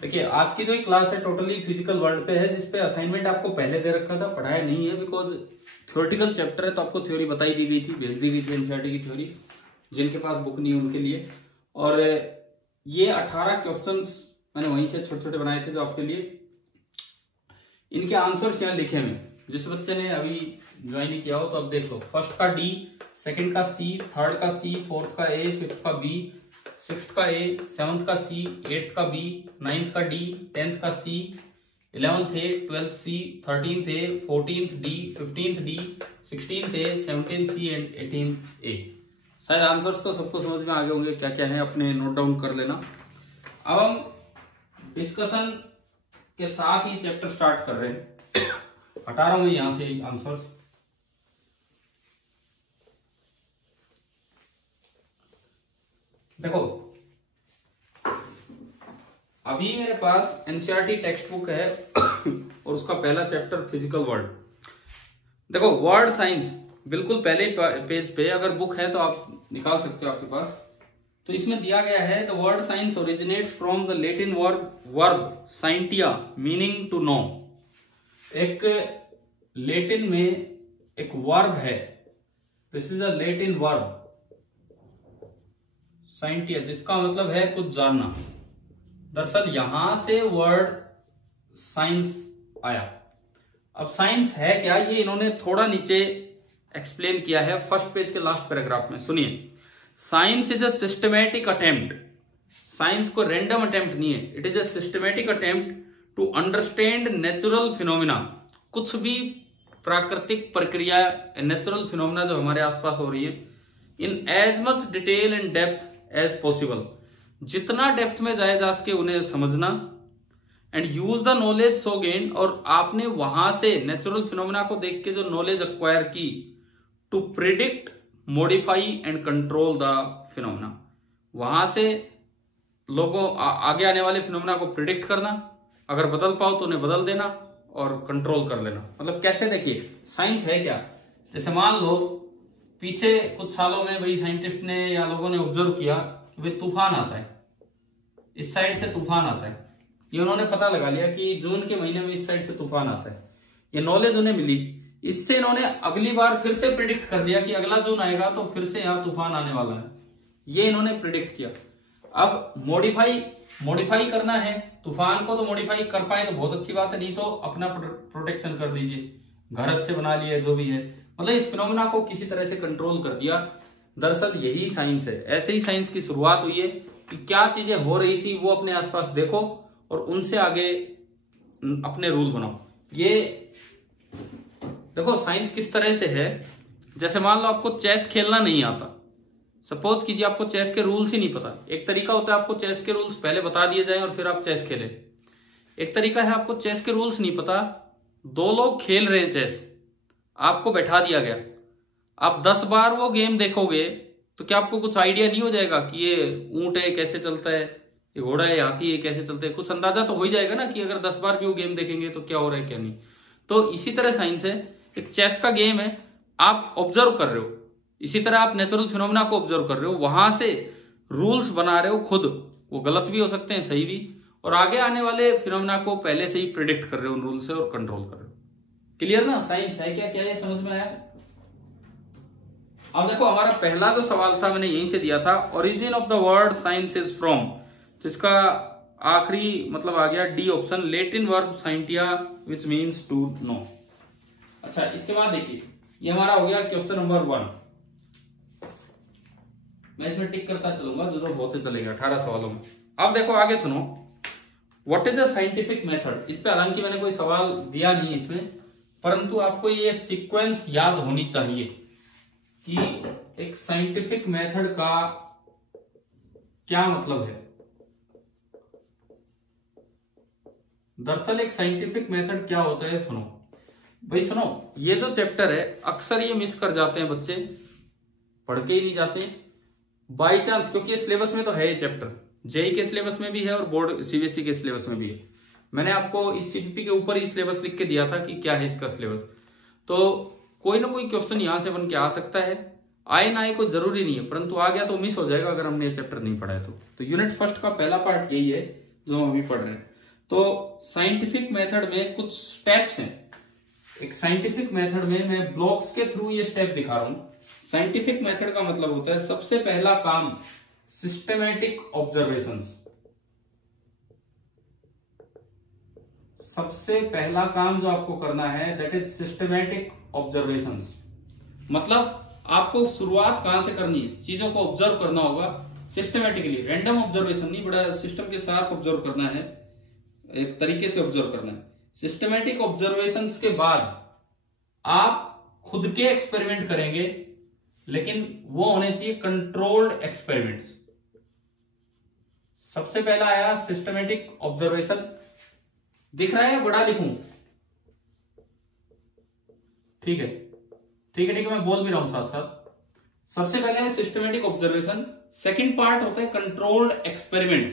देखिए आज की जो क्लास है टोटली फिजिकल वर्ल्ड पे है, जिसपे असाइनमेंट आपको पहले दे रखा था, पढ़ाया नहीं है बिकॉज थ्योरेटिकल चैप्टर है तो आपको थ्योरी बताई दी गई थी, भेज दी गई थी एनसीईआरटी की थ्योरी, जिनके पास बुक नहीं है उनके लिए। और ये 18 क्वेश्चंस मैंने वहीं से छोटे छोटे बनाए थे जो आपके लिए, इनके आंसर्स यहाँ लिखे हुए। जिस बच्चे ने अभी ज्वाइन नहीं किया हो तो अब देख लो, फर्स्ट का डी, सेकंड का सी, थर्ड का सी, फोर्थ का ए, फिफ्थ का बी, सिक्स्थ का ए, सेवंथ का सी, एट्थ का बी, नाइन्थ का डी, टेंथ का C, 11th A, 12th C, 13th A, 14th D, 15th D, 16th A, 17th C and 18th A. शायद answers तो सबको समझ में आ गए होंगे क्या क्या है, अपने नोट डाउन कर लेना। अब हम डिस्कशन के साथ ही चैप्टर स्टार्ट कर रहे हैं। हटा रहा हूं मैं यहां से आंसर्स। देखो अभी मेरे पास एनसीईआरटी टेक्स्ट बुक है और उसका पहला चैप्टर फिजिकल वर्ल्ड। देखो वर्ड साइंस बिल्कुल पहले पेज पे, अगर बुक है तो आप निकाल सकते हो आपके पास। तो इसमें दिया गया है the word science originates from the Latin verb scientia meaning to know. एक लैटिन में एक वर्ब है, this is a Latin verb scientia, जिसका मतलब है कुछ जानना। दरअसल यहां से वर्ड साइंस आया। अब साइंस है क्या, ये इन्होंने थोड़ा नीचे एक्सप्लेन किया है फर्स्ट पेज के लास्ट पैराग्राफ में। सुनिए, science is a systematic attempt, science को रैंडम अटेम्प्ट नहीं है, it is a systematic attempt to understand natural phenomena. कुछ भी प्राकृतिक प्रक्रिया, नेचुरल फिनोमिना जो हमारे आसपास हो रही है, in as much detail and depth as possible, जितना डेप्थ में जाए जा सके उन्हें समझना। And use the knowledge so gain, और आपने वहां से नेचुरल फिनोमिना को देख के जो नॉलेज एक्वायर की, to predict, modify and control the phenomena. वहां से लोगों आगे आने वाले फिनोमिना को प्रिडिक्ट करना, अगर बदल पाओ तो उन्हें बदल देना और कंट्रोल कर लेना। मतलब कैसे, देखिए साइंस है क्या, जैसे मान लो पीछे कुछ सालों में भाई साइंटिस्ट ने या लोगों ने ऑब्जर्व किया कि भाई तूफान आता है, इस साइड से तूफान आता है, ये उन्होंने पता लगा लिया कि जून के महीने में इस साइड से तूफान आता है, ये नॉलेज उन्हें मिली। इससे इन्होंने अगली बार फिर से प्रिडिक्ट कर दिया कि अगला जून आएगा तो फिर से यहाँ तूफान आने वाला है, ये इन्होंने प्रिडिक्ट किया। अब मॉडिफाई करना है तूफान को, तो मॉडिफाई कर पाए तो बहुत अच्छी बात है, नहीं तो अपना प्रोटेक्शन कर लीजिए, घर अच्छे बना लिए, जो भी है, मतलब इस फिनोमिना को किसी तरह से कंट्रोल कर दिया। दरअसल यही साइंस है। ऐसे ही साइंस की शुरुआत हुई है कि क्या चीजें हो रही थी वो अपने आसपास देखो और उनसे आगे अपने रूल बनाओ। ये देखो साइंस किस तरह से है, जैसे मान लो आपको चेस खेलना नहीं आता, सपोज कीजिए आपको चेस के रूल्स ही नहीं पता। एक तरीका होता है आपको चेस के रूल्स पहले बता दिए जाएं और फिर आप चेस खेलें। एक तरीका है आपको चेस के रूल्स नहीं पता, दो लोग खेल रहे हैं चेस, आपको बैठा दिया गया, आप 10 बार वो गेम देखोगे तो क्या आपको कुछ आइडिया नहीं हो जाएगा कि ये ऊंट है कैसे चलता है, ये घोड़ा है, हाथी है कैसे चलते हैं, कुछ अंदाजा तो हो ही जाएगा ना कि अगर 10 बार भी वो गेम देखेंगे तो क्या हो रहा है क्या नहीं। तो इसी तरह साइंस है, एक चेस का गेम है, आप ऑब्जर्व कर रहे हो, इसी तरह आप नेचुरल फिनोमिना को ऑब्जर्व कर रहे हो, वहां से रूल्स बना रहे हो खुद, वो गलत भी हो सकते हैं सही भी, और आगे आने वाले फिनोमिना को पहले से ही प्रिडिक्ट कर रहे हो उन रूल से और कंट्रोल कर रहे हो। क्लियर ना, साइंस है क्या, क्या ये समझ में आया। अब देखो हमारा पहला जो सवाल था मैंने यहीं से दिया था, origin of the word science is from, तो इसका आखिरी मतलब आ गया D option, Latin verb scientia which means to know. अच्छा इसके बाद देखिए ये हमारा हो गया क्वेश्चन नंबर 1। मैं इसमें टिक करता चलूंगा जो जो होते चलेगा 18 सवालों में। अब देखो आगे सुनो, what is a scientific method. इस पे हालांकि मैंने कोई सवाल दिया नहीं इसमें, परंतु आपको ये सीक्वेंस याद होनी चाहिए कि एक साइंटिफिक मेथड का क्या मतलब है। दरअसल एक साइंटिफिक मेथड क्या होता है, सुनो भाई सुनो, ये जो चैप्टर है अक्सर ये मिस कर जाते हैं बच्चे, पढ़ के ही नहीं जाते बाई चांस, क्योंकि सिलेबस में तो है ये चैप्टर, जेई के सिलेबस में भी है और बोर्ड सीबीएसई के सिलेबस में भी है। मैंने आपको इस सीपीपी के ऊपर ही सिलेबस लिख के दिया था कि क्या है इसका सिलेबस, तो कोई ना कोई क्वेश्चन यहां से बन के आ सकता है, आए ना आए कोई जरूरी नहीं है, परंतु आ गया तो मिस हो जाएगा अगर हमने ये चैप्टर नहीं पढ़ा है तो यूनिट फर्स्ट का पहला पार्ट यही है जो हम अभी पढ़ रहे हैं। तो साइंटिफिक मेथड में कुछ स्टेप्स हैं। एक साइंटिफिक मेथड में मैं ब्लॉक्स के थ्रू ये स्टेप दिखा रहा हूं। साइंटिफिक मेथड का मतलब होता है सबसे पहला काम सिस्टमैटिक ऑब्जर्वेशंस। सबसे पहला काम जो आपको करना है दैट इज सिस्टमैटिक ऑब्जर्वेशंस। मतलब आपको शुरुआत कहां से करनी है, चीजों को ऑब्जर्व करना होगा सिस्टमैटिकली। रैंडम ऑब्जर्वेशन नहीं, बड़ा सिस्टम के साथ ऑब्जर्व करना है, एक तरीके से ऑब्जर्व करना है। सिस्टमैटिक ऑब्जर्वेशंस के बाद आप खुद के एक्सपेरिमेंट करेंगे, लेकिन वो होने चाहिए कंट्रोल्ड एक्सपेरिमेंट्स। सबसे पहला आया सिस्टमैटिक ऑब्जर्वेशन, दिख रहा है बड़ा लिखूं? ठीक है ठीक है ठीक है, मैं बोल भी रहा हूं साथ साथ। सबसे पहले है सिस्टमैटिक ऑब्जर्वेशन। सेकंड पार्ट होता है कंट्रोल्ड एक्सपेरिमेंट्स,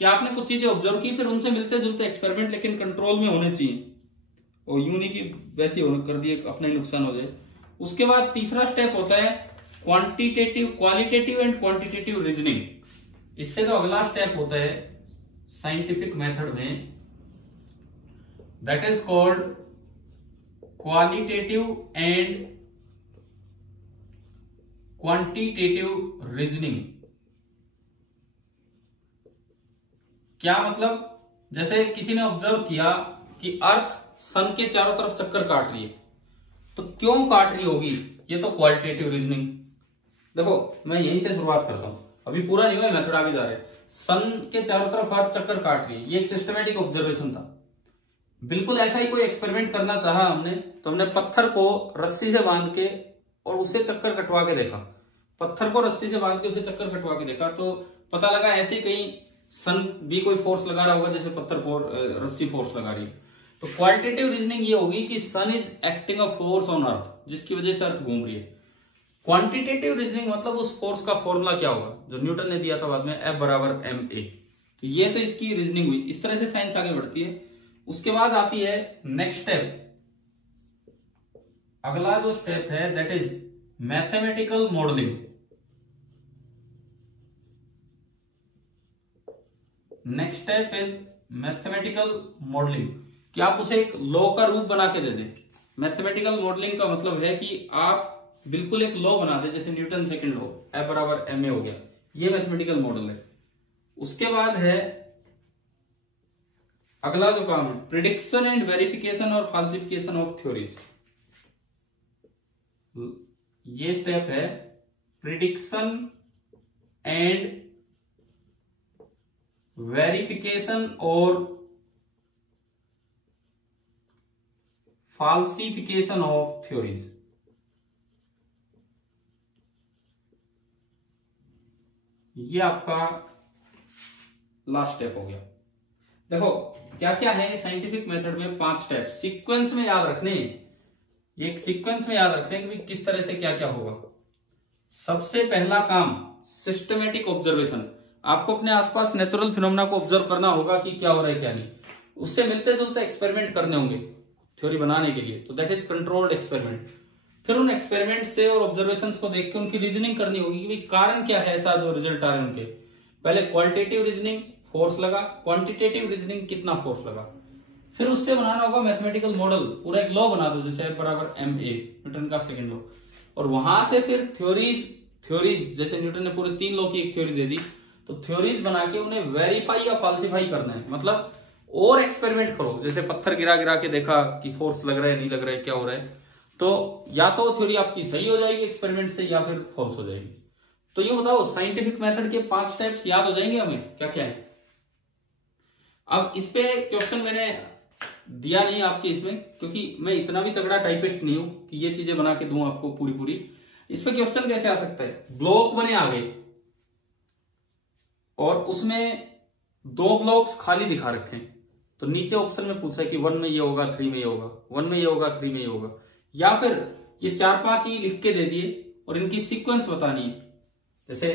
कि आपने कुछ चीजें ऑब्जर्व की, फिर उनसे मिलते जुलते एक्सपेरिमेंट लेकिन कंट्रोल में होने चाहिए, और यूं नहीं कि वैसे होने कर दिए अपना ही नुकसान हो जाए। उसके बाद तीसरा स्टेप होता है क्वालिटेटिव एंड क्वांटिटेटिव रीजनिंग। इससे तो अगला स्टेप होता है साइंटिफिक मेथड में, that is called qualitative and quantitative reasoning. क्या मतलब? जैसे किसी ने ऑब्जर्व किया कि अर्थ सन के चारों तरफ चक्कर काट रही है, तो क्यों काट रही होगी, ये तो क्वालिटेटिव रीजनिंग। देखो मैं यहीं से शुरुआत करता हूं, अभी पूरा नहीं हुआ, मेथड आगे जा रहे हैं। सन के चारों तरफ अर्थ चक्कर काट रही है, ये एक सिस्टमैटिक ऑब्जर्वेशन था। बिल्कुल ऐसा ही कोई एक्सपेरिमेंट करना चाहा हमने, तो हमने पत्थर को रस्सी से बांध के और उसे चक्कर कटवा के देखा। पत्थर को रस्सी से बांध के उसे चक्कर कटवा के देखा, तो पता लगा ऐसे ही कहीं सन भी कोई फोर्स लगा रहा होगा जैसे पत्थर रस्सी फोर्स लगा रही है। तो क्वालिटेटिव रीजनिंग ये होगी कि sun is acting a force on earth, जिसकी वजह से अर्थ घूम रही है। क्वांटिटेटिव रीजनिंग मतलब उस फोर्स का फॉर्मूला क्या होगा जो न्यूटन ने दिया था बाद में, F बराबर ma। तो ये तो इसकी रीजनिंग हुई। इस तरह से साइंस आगे बढ़ती है। उसके बाद आती है नेक्स्ट स्टेप। अगला जो स्टेप है that is mathematical modelling. Next step is mathematical modelling, कि आप उसे एक लॉ का रूप बना के दे दें। मैथमेटिकल मॉडलिंग का मतलब है कि आप बिल्कुल एक लॉ बना दे, जैसे न्यूटन सेकंड लॉ, F बराबर ma हो गया, ये मैथमेटिकल मॉडल है। उसके बाद है अगला जो काम है प्रिडिक्शन एंड वेरिफिकेशन और फाल्सिफिकेशन ऑफ थ्योरीज। ये स्टेप है प्रिडिक्शन एंड वेरिफिकेशन और फाल्सिफिकेशन ऑफ थ्योरीज। ये आपका लास्ट स्टेप हो गया। देखो क्या क्या है साइंटिफिक मेथड में, 5 स्टेप सीक्वेंस में याद रखने। ये एक सीक्वेंस में याद रखने कि किस तरह से क्या क्या होगा। सबसे पहला काम सिस्टमैटिक ऑब्जर्वेशन। आपको अपने आसपास नेचुरल फिनोमेना को ऑब्जर्व करना होगा कि क्या हो रहा है क्या नहीं, उससे मिलते जुलते एक्सपेरिमेंट करने होंगे थ्योरी बनाने के लिए, तो दैट इज कंट्रोल्ड एक्सपेरिमेंट। फिर उन एक्सपेरिमेंट से और ऑब्जर्वेशंस को देख के उनकी रीजनिंग करनी होगी कि कारण क्या है ऐसा जो रिजल्ट आ रहे हैं उनके। पहले क्वालिटेटिव रीजनिंग, फोर्स लगा, क्वांटिटेटिव रीजनिंग, कितना फोर्स लगा, फिर उससे बनाना होगा मैथमेटिकल मॉडल, पूरा एक लॉ बना दो जैसे F बराबर ma, न्यूटन का सेकंड लॉ, और वहां से फिर थ्योरीज जैसे न्यूटन ने पूरे 3 लॉ की एक थ्योरी दे दी, तो थ्योरीज बना के उन्हें वेरीफाई या फाल्सिफाई करना है। मतलब और एक्सपेरिमेंट करो, जैसे पत्थर गिरा गिरा के देखा कि फोर्स लग रहा है नहीं लग रहा है क्या हो रहा है, तो या तो थ्योरी आपकी सही हो जाएगी एक्सपेरिमेंट से या फिर फॉल्स हो जाएगी। तो ये बताओ साइंटिफिक मेथड के 5 स्टेप्स याद हो जाएंगे हमें क्या क्या है। अब इस पे क्वेश्चन मैंने दिया नहीं आपके इसमें, क्योंकि मैं इतना भी तगड़ा टाइपिस्ट नहीं हूं कि ये चीजें बना के दूं आपको पूरी। इस पे क्वेश्चन कैसे आ सकता है, ब्लॉक बने आगे और उसमें 2 ब्लॉक्स खाली दिखा रखे हैं, तो नीचे ऑप्शन में पूछा है कि 1 में ये होगा, 3 में ये होगा, 1 में ये होगा, 3 में ये होगा, या फिर ये 4-5 ही लिख के दे दिए और इनकी सीक्वेंस बतानी है। जैसे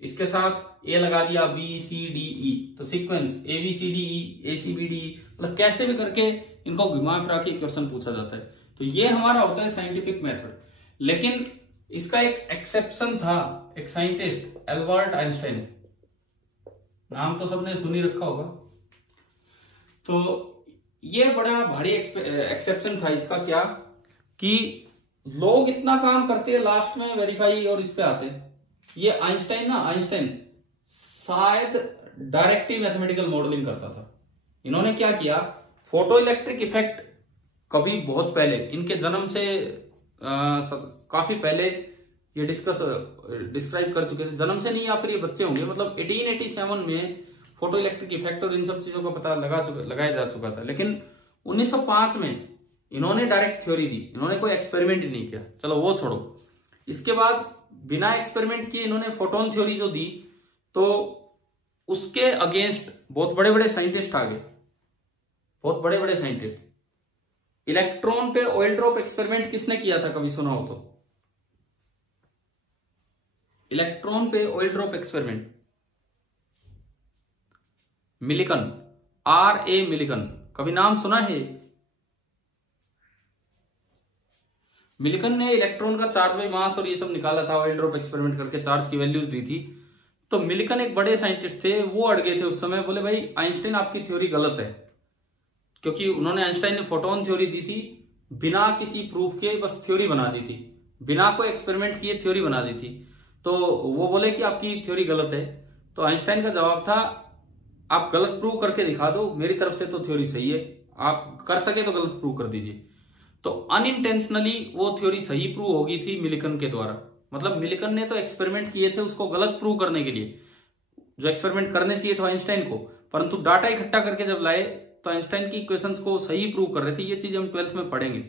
इसके साथ ए लगा दिया BCDE, तो सीक्वेंस ABCDE ACBDE, मतलब कैसे भी करके इनको घुमा फिरा के क्वेश्चन पूछा जाता है। तो ये हमारा होता है साइंटिफिक मेथड। लेकिन इसका एक एक्सेप्शन था, एक साइंटिस्ट एल्बर्ट आइंस्टाइन, नाम तो सबने सुनी रखा होगा। तो ये बड़ा भारी एक्सेप्शन था इसका, क्या कि लोग इतना काम करते हैं, लास्ट में वेरीफाई और इस पे आते। ये आइंस्टाइन शायद डायरेक्टिव मैथमेटिकल मॉडलिंग करता था। इन्होंने क्या किया, फोटो इलेक्ट्रिक इफेक्ट कभी बहुत पहले, इनके जन्म से काफी पहले ये डिस्क्राइब कर चुके थे, जन्म से नहीं या फिर ये बच्चे होंगे, मतलब 1887 में फोटो इलेक्ट्रिक इफेक्ट और इन सब चीजों का पता लगाया जा चुका था। लेकिन 1905 में इन्होंने डायरेक्ट थ्योरी दी, इन्होंने कोई एक्सपेरिमेंट ही नहीं किया। चलो वो छोड़ो, इसके बाद बिना एक्सपेरिमेंट किए इन्होंने फोटोन थ्योरी जो दी, तो उसके अगेंस्ट बहुत बड़े बड़े साइंटिस्ट आ गए, बहुत बड़े बड़े साइंटिस्ट। इलेक्ट्रॉन पे ऑयल ड्रॉप एक्सपेरिमेंट किसने किया था, कभी सुना हो तो? इलेक्ट्रॉन पे oil drop experiment Millikan, R.A. Millikan, कभी नाम सुना है? मिलिकन ने इलेक्ट्रॉन का चार्ज बाय मास और ये सब निकाला था, ऑयल ड्रॉप एक्सपेरिमेंट करके चार्ज की वैल्यूज दी थी। तो मिलिकन एक बड़े साइंटिस्ट थे, वो अड़ गए थे उस समय, बोले भाई आइंस्टाइन आपकी थ्योरी गलत है, क्योंकि उन्होंने, आइंस्टाइन ने फोटोन थ्योरी दी थी बिना किसी प्रूफ के, बस थ्योरी बना दी थी, बिना कोई एक्सपेरिमेंट किए थ्योरी बना दी थी। तो वो बोले कि आपकी थ्योरी गलत है। तो आइंस्टाइन का जवाब था, आप गलत प्रूव करके दिखा दो, मेरी तरफ से तो थ्योरी सही है, आप कर सके तो गलत प्रूव कर दीजिए। तो अनइंटेंशनली वो थ्योरी सही प्रूव हो गई थी मिलिकन के द्वारा। मतलब मिलिकन ने तो एक्सपेरिमेंट किए थे उसको गलत प्रूव करने के लिए, जो एक्सपेरिमेंट करने चाहिए थे आइंस्टाइन को, परंतु डाटा इकट्ठा करके जब लाए तो आइंस्टाइन की इक्वेशंस को सही प्रूव कर रहे थे। ये चीज हम 12th में पढ़ेंगे।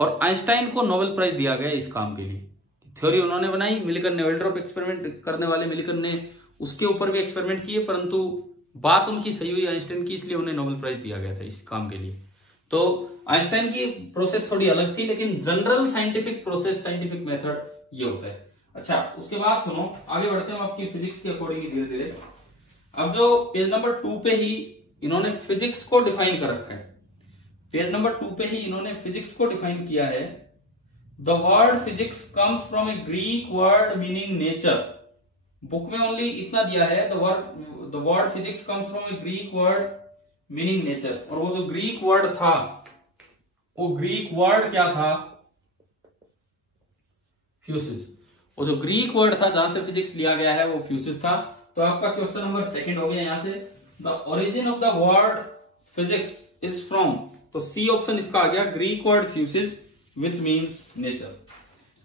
और आइंस्टाइन को नोबेल प्राइज दिया गया इस काम के लिए। थ्योरी उन्होंने बनाई, मिलिकन ने, ऑयल ड्रॉप एक्सपेरिमेंट करने वाले मिलिकन ने उसके ऊपर भी एक्सपेरिमेंट किए, परंतु बात उनकी सही हुई आइंस्टाइन की, इसलिए उन्हें नोबेल प्राइज दिया गया था इस काम के लिए। तो आइंस्टाइन की प्रोसेस थोड़ी अलग थी, लेकिन general scientific process, scientific method ये होता है। अच्छा, उसके बाद सुनो, आगे बढ़ते हैं आपकी फिजिक्स के अकॉर्डिंग धीरे धीरे। अब जो पेज नंबर 2 पे ही इन्होंने फिजिक्स को डिफाइन कर रखा है, पेज नंबर 2 पे ही इन्होंने फिजिक्स को डिफाइन किया है। The word physics comes from A Greek word meaning nature. Book में ओनली इतना दिया है, the word physics comes from A Greek word meaning nature. और वो जो ग्रीक वर्ड था, वो ग्रीक वर्ड क्या था? फ्यूसिस। वो जो ग्रीक वर्ड था जहां से फिजिक्स लिया गया है वो फ्यूसिस था। तो आपका क्वेश्चन नंबर 2 हो गया यहां से, the origin of the word physics is from, तो सी ऑप्शन इसका आ गया, Greek word physis which means nature.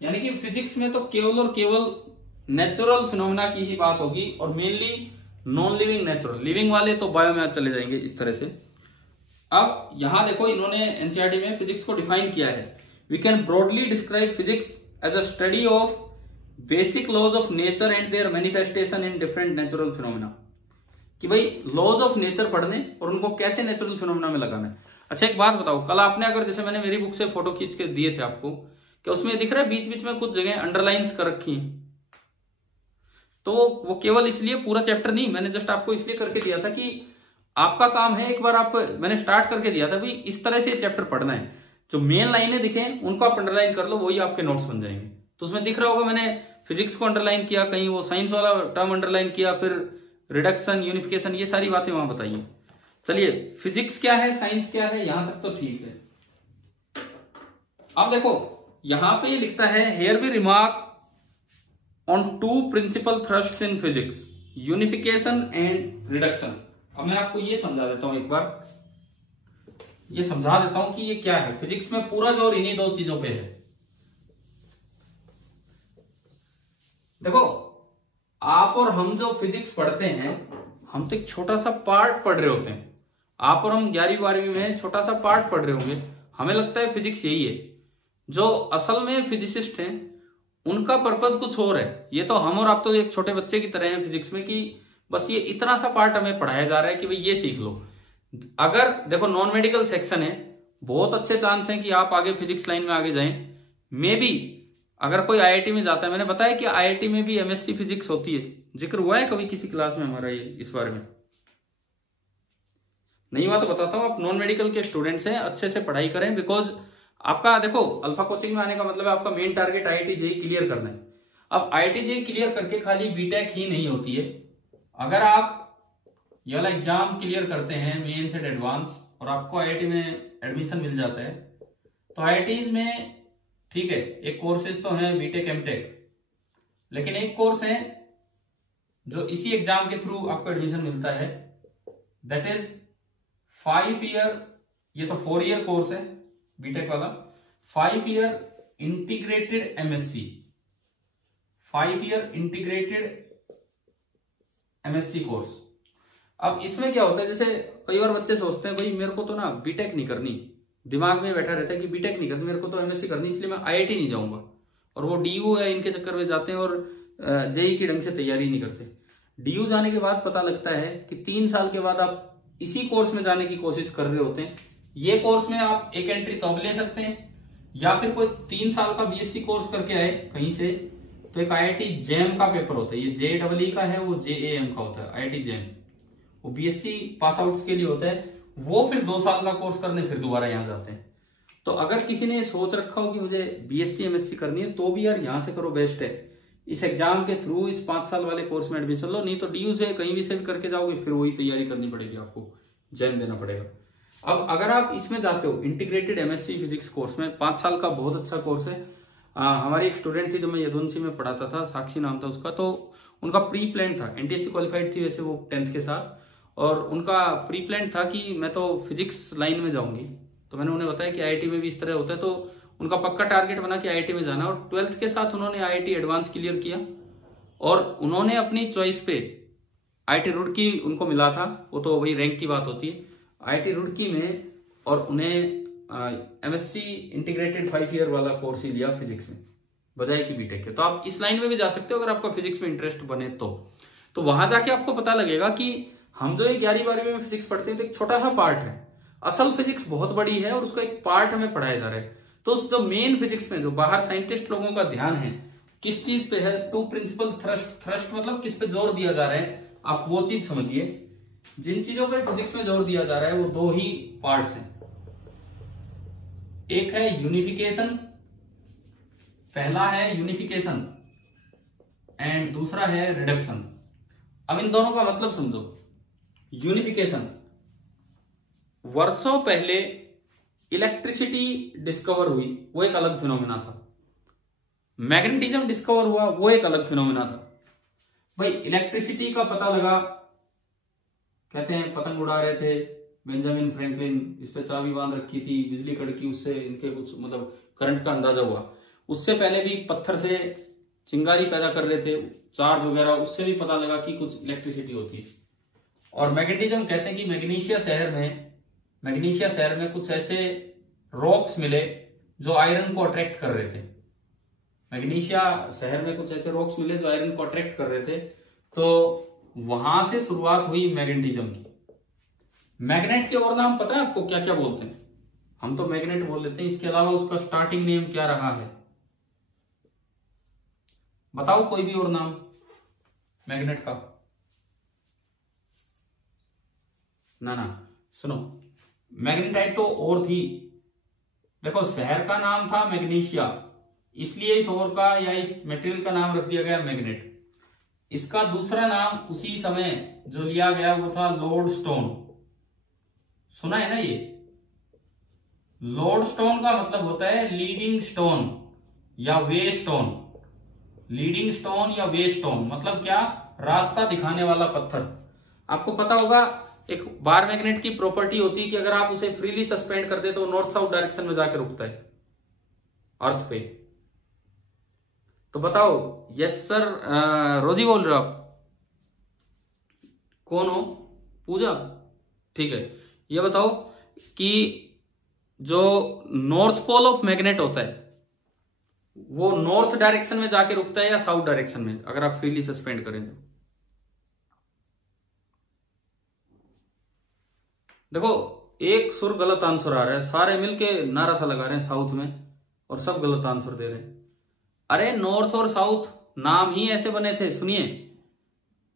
यानी कि फिजिक्स में तो केवल और केवल नेचुरल फिनोमेना की ही बात होगी, और mainly non living natural, living वाले तो बायो में चले जाएंगे इस तरह से। अब यहां देखो, इन्होंने एनसीईआरटी में फिजिक्स को डिफाइन किया है, we can broadly describe physics as a study of basic laws of nature and their manifestation in different natural phenomena. कि भाई लॉज ऑफ नेचर पढ़ने और उनको कैसे नेचुरल फिनोमेना में लगाना है। अच्छा एक बात बताओ, कल आपने अगर, जैसे मैंने मेरी बुक से फोटो खींच के दिए थे आपको, क्या उसमें दिख रहा है बीच बीच में कुछ जगह अंडरलाइंस कर रखी हैं? तो वो केवल इसलिए, पूरा चैप्टर नहीं, मैंने जस्ट आपको इसलिए करके दिया था कि आपका काम है, एक बार आप, मैंने स्टार्ट करके दिया था भाई इस तरह से चैप्टर पढ़ना है, जो मेन लाइनें दिखे उनको आप अंडरलाइन कर लो, वही आपके नोट्स बन जाएंगे। तो उसमें दिख रहा होगा मैंने फिजिक्स को अंडरलाइन किया, कहीं वो साइंस वाला टर्म अंडरलाइन किया, फिर रिडक्शन, यूनिफिकेशन, ये सारी बातें वहां बताइए। चलिए, फिजिक्स क्या है, साइंस क्या है, यहां तक तो ठीक है। अब देखो यहां पे ये लिखता है, here we remark on 2 principal thrusts in physics, unification and reduction. अब मैं आपको ये समझा देता हूं, एक बार ये समझा देता हूं कि ये क्या है। फिजिक्स में पूरा जोर इन्हीं 2 चीजों पे है। देखो, आप और हम जो फिजिक्स पढ़ते हैं, हम तो एक छोटा सा पार्ट पढ़ रहे होते हैं। आप और हम 11वीं 12वीं में छोटा सा पार्ट पढ़ रहे होंगे, हमें लगता है फिजिक्स यही है। जो असल में फिजिसिस्ट हैं उनका पर्पस कुछ और है। ये तो हम और आप तो एक छोटे बच्चे की तरह हैं फिजिक्स में, कि बस ये इतना सा पार्ट हमें पढ़ाया जा रहा है कि भाई ये सीख लो। अगर देखो नॉन मेडिकल सेक्शन है, बहुत अच्छे चांस हैं कि आप आगे फिजिक्स लाइन में आगे जाएं। मे बी अगर कोई आईआईटी में जाता है, मैंने बताया कि आईआईटी में भी एमएससी फिजिक्स होती है, जिक्र हुआ है कभी किसी क्लास में हमारा ये इस बारे में? नहीं हुआ तो बताता हूं। आप नॉन मेडिकल के स्टूडेंट्स हैं, अच्छे से पढ़ाई करें, बिकॉज आपका देखो अल्फा कोचिंग में आने का मतलब है आपका main target IIT JEE clear करना है। अब आईआईटी जेईई क्लियर करके खाली बीटेक ही नहीं होती है। अगर आप ये वाला एग्जाम क्लियर करते हैं मेंस एंड एडवांस और आपको आईआईटी में एडमिशन मिल जाता है। तो आईआईटीज में ठीक है एक कोर्सेज तो हैं बीटेक एमटेक, लेकिन एक कोर्स है जो इसी एग्जाम के थ्रू आपको एडमिशन मिलता है, दैट इज 5 ईयर, ये तो 4 ईयर कोर्स है बीटेक वाला, 5 year integrated MSc, 5 year integrated MSc course. अब इसमें क्या होता है, जैसे कई बार बच्चे सोचते हैं भाई मेरे को तो ना बीटेक नहीं करनी, दिमाग में बैठा रहता है कि बीटेक नहीं करनी, मेरे को तो एमएससी करनी, इसलिए मैं आईआईटी नहीं जाऊंगा, और वो डीयू है इनके चक्कर में जाते हैं और जेई की ढंग से तैयारी नहीं करते। डीयू जाने के बाद पता लगता है कि 3 साल के बाद आप इसी कोर्स में जाने की कोशिश कर रहे होते हैं। ये कोर्स में आप एक एंट्री तो ले सकते हैं, या फिर कोई 3 साल का बीएससी कोर्स करके आए कहीं से, तो एक आईआईटी जैम का पेपर होता है, ये जेईई का है, वो जेएएम का होता है, आईआईटी जैम वो बीएससी पास आउट्स के लिए होता है, वो फिर 2 साल का कोर्स करने फिर दोबारा यहाँ जाते हैं। तो अगर किसी ने सोच रखा हो कि मुझे बीएससी एमएससी करनी है, तो भी यार यहाँ से करो, बेस्ट है। इस एग्जाम के थ्रू इस 5 साल वाले कोर्स में एडमिशन लो, नहीं तो डीयू से कहीं भी से भी करके जाओगे फिर वही तैयारी करनी पड़ेगी, आपको जैम देना पड़ेगा। अब अगर आप इसमें जाते हो इंटीग्रेटेड एमएससी फिजिक्स कोर्स में, 5 साल का बहुत अच्छा कोर्स है। हमारी एक स्टूडेंट थी जो मैं यदुवंशी में पढ़ाता था, साक्षी नाम था उसका, तो उनका प्री प्लान था, एनटीएससी क्वालिफाइड थी वैसे वो 10th के साथ, और उनका प्री प्लान था कि मैं तो फिजिक्स लाइन में जाऊंगी। तो मैंने उन्हें बताया कि आईआईटी में भी इस तरह होता है, तो उनका पक्का टारगेट बना कि आईआईटी में जाना, और 12th के साथ उन्होंने आईआईटी एडवांस क्लियर किया, और उन्होंने अपनी चॉइस पे आईआईटी रुड़की उनको मिला था, वो तो वही रैंक की बात होती है, आईआईटी रुड़की में, और उन्हें एमएससी इंटीग्रेटेड 5 ईयर वाला कोर्स ही लिया फिजिक्स में, बजाय की बीटेक के। तो आप इस लाइन में भी जा सकते हो अगर आपका फिजिक्स में इंटरेस्ट बने तो वहां जाके आपको पता लगेगा कि हम जो 11वीं 12वीं में फिजिक्स पढ़ते हैं तो एक छोटा सा पार्ट है, असल फिजिक्स बहुत बड़ी है और उसका एक पार्ट हमें पढ़ाया जा रहा है। तो उस जो मेन फिजिक्स में जो बाहर साइंटिस्ट लोगों का ध्यान है किस चीज पे है, टू प्रिंसिपल थ्रस्ट, थ्रस्ट मतलब किस पे जोर दिया जा रहा है, आप वो चीज समझिए। जिन चीजों पे फिजिक्स में जोर दिया जा रहा है वो 2 ही पार्ट्स हैं, एक है यूनिफिकेशन, पहला है यूनिफिकेशन एंड दूसरा है रिडक्शन। अब इन दोनों का मतलब समझो। यूनिफिकेशन, वर्षों पहले इलेक्ट्रिसिटी डिस्कवर हुई, वो एक अलग फिनोमेना था। मैग्नेटिज्म डिस्कवर हुआ, वो एक अलग फिनोमेना था। भाई इलेक्ट्रिसिटी का पता लगा, कहते हैं पतंग उड़ा रहे थे बेंजामिन फ्रैंकलिन, इस पे चाबी बांध रखी थी, बिजली कड़की, उससे इनके कुछ मतलब करंट का अंदाजा हुआ। उससे पहले भी पत्थर से चिंगारी पैदा कर रहे थे, चार्ज वगैरह, उससे भी पता लगा कि कुछ इलेक्ट्रिसिटी होती है। और मैग्नेटिज्म कहते हैं कि मैग्नीशिया शहर में कुछ ऐसे रॉक्स मिले जो आयरन को अट्रैक्ट कर रहे थे। मैग्नीशिया शहर में कुछ ऐसे रॉक्स मिले जो आयरन को अट्रैक्ट कर रहे थे, तो वहां से शुरुआत हुई मैग्नेटिज्म की। मैग्नेट के और नाम पता है आपको क्या क्या बोलते हैं? हम तो मैग्नेट बोल लेते हैं, इसके अलावा उसका स्टार्टिंग नेम क्या रहा है बताओ, कोई भी और नाम मैग्नेट का? ना सुनो, मैग्नेटाइट तो और थी। देखो शहर का नाम था मैग्नीशिया, इसलिए इस और का या इस मटेरियल का नाम रख दिया गया मैग्नेट। इसका दूसरा नाम उसी समय जो लिया गया वो था लोडस्टोन। सुना है ना ये? लोडस्टोन का मतलब होता है लीडिंग स्टोन या वे स्टोन। लीडिंग स्टोन या वे स्टोन मतलब क्या? रास्ता दिखाने वाला पत्थर। आपको पता होगा एक बार मैग्नेट की प्रॉपर्टी होती है कि अगर आप उसे फ्रीली सस्पेंड कर दे तो नॉर्थ साउथ डायरेक्शन में जाकर रुकता है अर्थ पे। तो बताओ, यस सर रोजी बोल रहे हो आप? कौन हो? पूजा? ठीक है, ये बताओ कि जो नॉर्थ पोल ऑफ मैग्नेट होता है वो नॉर्थ डायरेक्शन में जाके रुकता है या साउथ डायरेक्शन में अगर आप फ्रीली सस्पेंड करें तो? देखो एक सुर गलत आंसर आ रहा है, सारे मिलके नारा सा लगा रहे हैं साउथ में और सब गलत आंसर दे रहे हैं। अरे नॉर्थ और साउथ नाम ही ऐसे बने थे। सुनिए,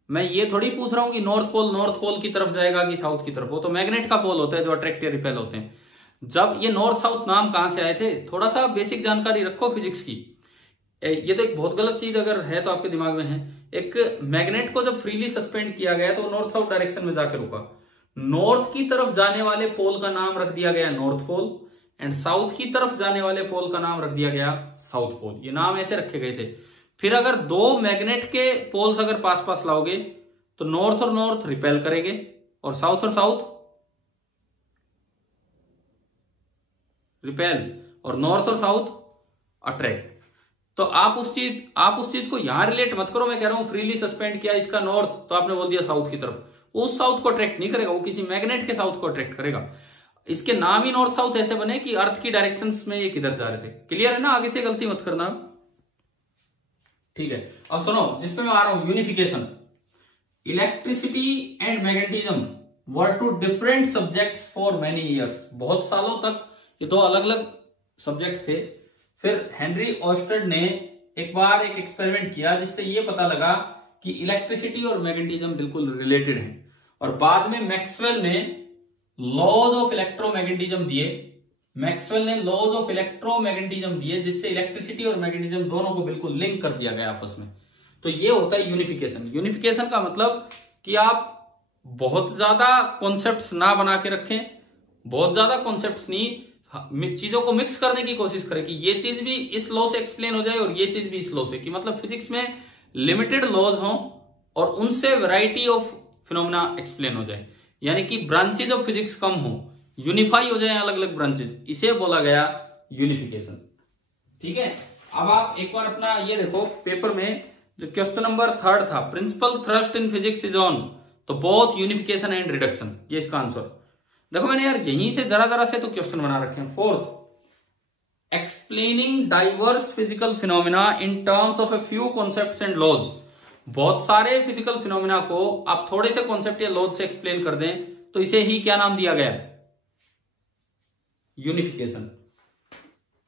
मैं ये थोड़ी पूछ रहा हूं कि नॉर्थ पोल की तरफ जाएगा कि साउथ की तरफ, वो तो मैग्नेट का पोल होता है जो अट्रैक्ट या रिपेल होते हैं। जब ये नॉर्थ साउथ नाम कहां से आए थे, थोड़ा सा बेसिक जानकारी रखो फिजिक्स की। ये तो एक बहुत गलत चीज अगर है तो आपके दिमाग में है। एक मैग्नेट को जब फ्रीली सस्पेंड किया गया तो नॉर्थ साउथ डायरेक्शन में जाकर रुका। नॉर्थ की तरफ जाने वाले पोल का नाम रख दिया गया नॉर्थ पोल एंड साउथ की तरफ जाने वाले पोल का नाम रख दिया गया साउथ पोल। ये नाम ऐसे रखे गए थे। फिर अगर दो मैग्नेट के पोल्स अगर पास पास लाओगे तो नॉर्थ और नॉर्थ रिपेल करेंगे और साउथ रिपेल और नॉर्थ और साउथ अट्रैक्ट। तो आप उस चीज को यहां रिलेट मत करो। मैं कह रहा हूं फ्रीली सस्पेंड किया इसका नॉर्थ, तो आपने बोल दिया साउथ की तरफ, उस साउथ को अट्रैक्ट नहीं करेगा, वो किसी मैग्नेट के साउथ को अट्रैक्ट करेगा। इसके नाम ही नॉर्थ साउथ ऐसे बने कि अर्थ की डायरेक्शंस में ये किधर जा रहे थे। क्लियर है ना? आगे से गलती मत करना, ठीक है। अब सुनो जिसपे मैं आ रहा हूं, unification. Electricity and magnetism were two different subjects for many years. बहुत सालों तक ये दो अलग अलग सब्जेक्ट थे। फिर हेनरी ऑस्टेड ने एक बार एक एक्सपेरिमेंट किया जिससे ये पता लगा कि इलेक्ट्रिसिटी और मैग्नेटिज्म बिल्कुल रिलेटेड हैं। और बाद में मैक्सवेल ने लॉज ऑफ इलेक्ट्रोमैग्नेटिज्म दिए। मैक्सवेल ने लॉज ऑफ इलेक्ट्रोमैग्नेटिज्म दिए जिससे इलेक्ट्रिसिटी और मैग्नेटिज्म दोनों को बिल्कुल लिंक कर दिया गया आपस में। तो ये होता है यूनिफिकेशन। यूनिफिकेशन का मतलब कि आप बहुत ज्यादा कॉन्सेप्ट्स ना बना के रखें, बहुत ज्यादा कॉन्सेप्ट्स नहीं, चीजों को मिक्स करने की कोशिश करें कि ये चीज भी इस लॉ से एक्सप्लेन हो जाए और ये चीज भी इस लॉ से, कि मतलब फिजिक्स में लिमिटेड लॉज हों और उनसे वैरायटी ऑफ फिनोमेना एक्सप्लेन हो जाए, यानी कि ब्रांचेज ऑफ फिजिक्स कम हो, यूनिफाई हो जाए अलग अलग ब्रांचेज, इसे बोला गया यूनिफिकेशन। ठीक है। अब आप एक बार अपना ये देखो, पेपर में जो क्वेश्चन नंबर 3 था, principal thrust in physics is on तो बोथ यूनिफिकेशन एंड रिडक्शन, ये इसका आंसर। देखो मैंने यार यहीं से जरा से तो क्वेश्चन बना रखे हैं। 4th, explaining diverse physical phenomena in terms of a few concepts and laws. बहुत सारे फिजिकल फिनोमिना को आप थोड़े से कॉन्सेप्ट या लॉज से एक्सप्लेन कर दें तो इसे ही क्या नाम दिया गया? यूनिफिकेशन।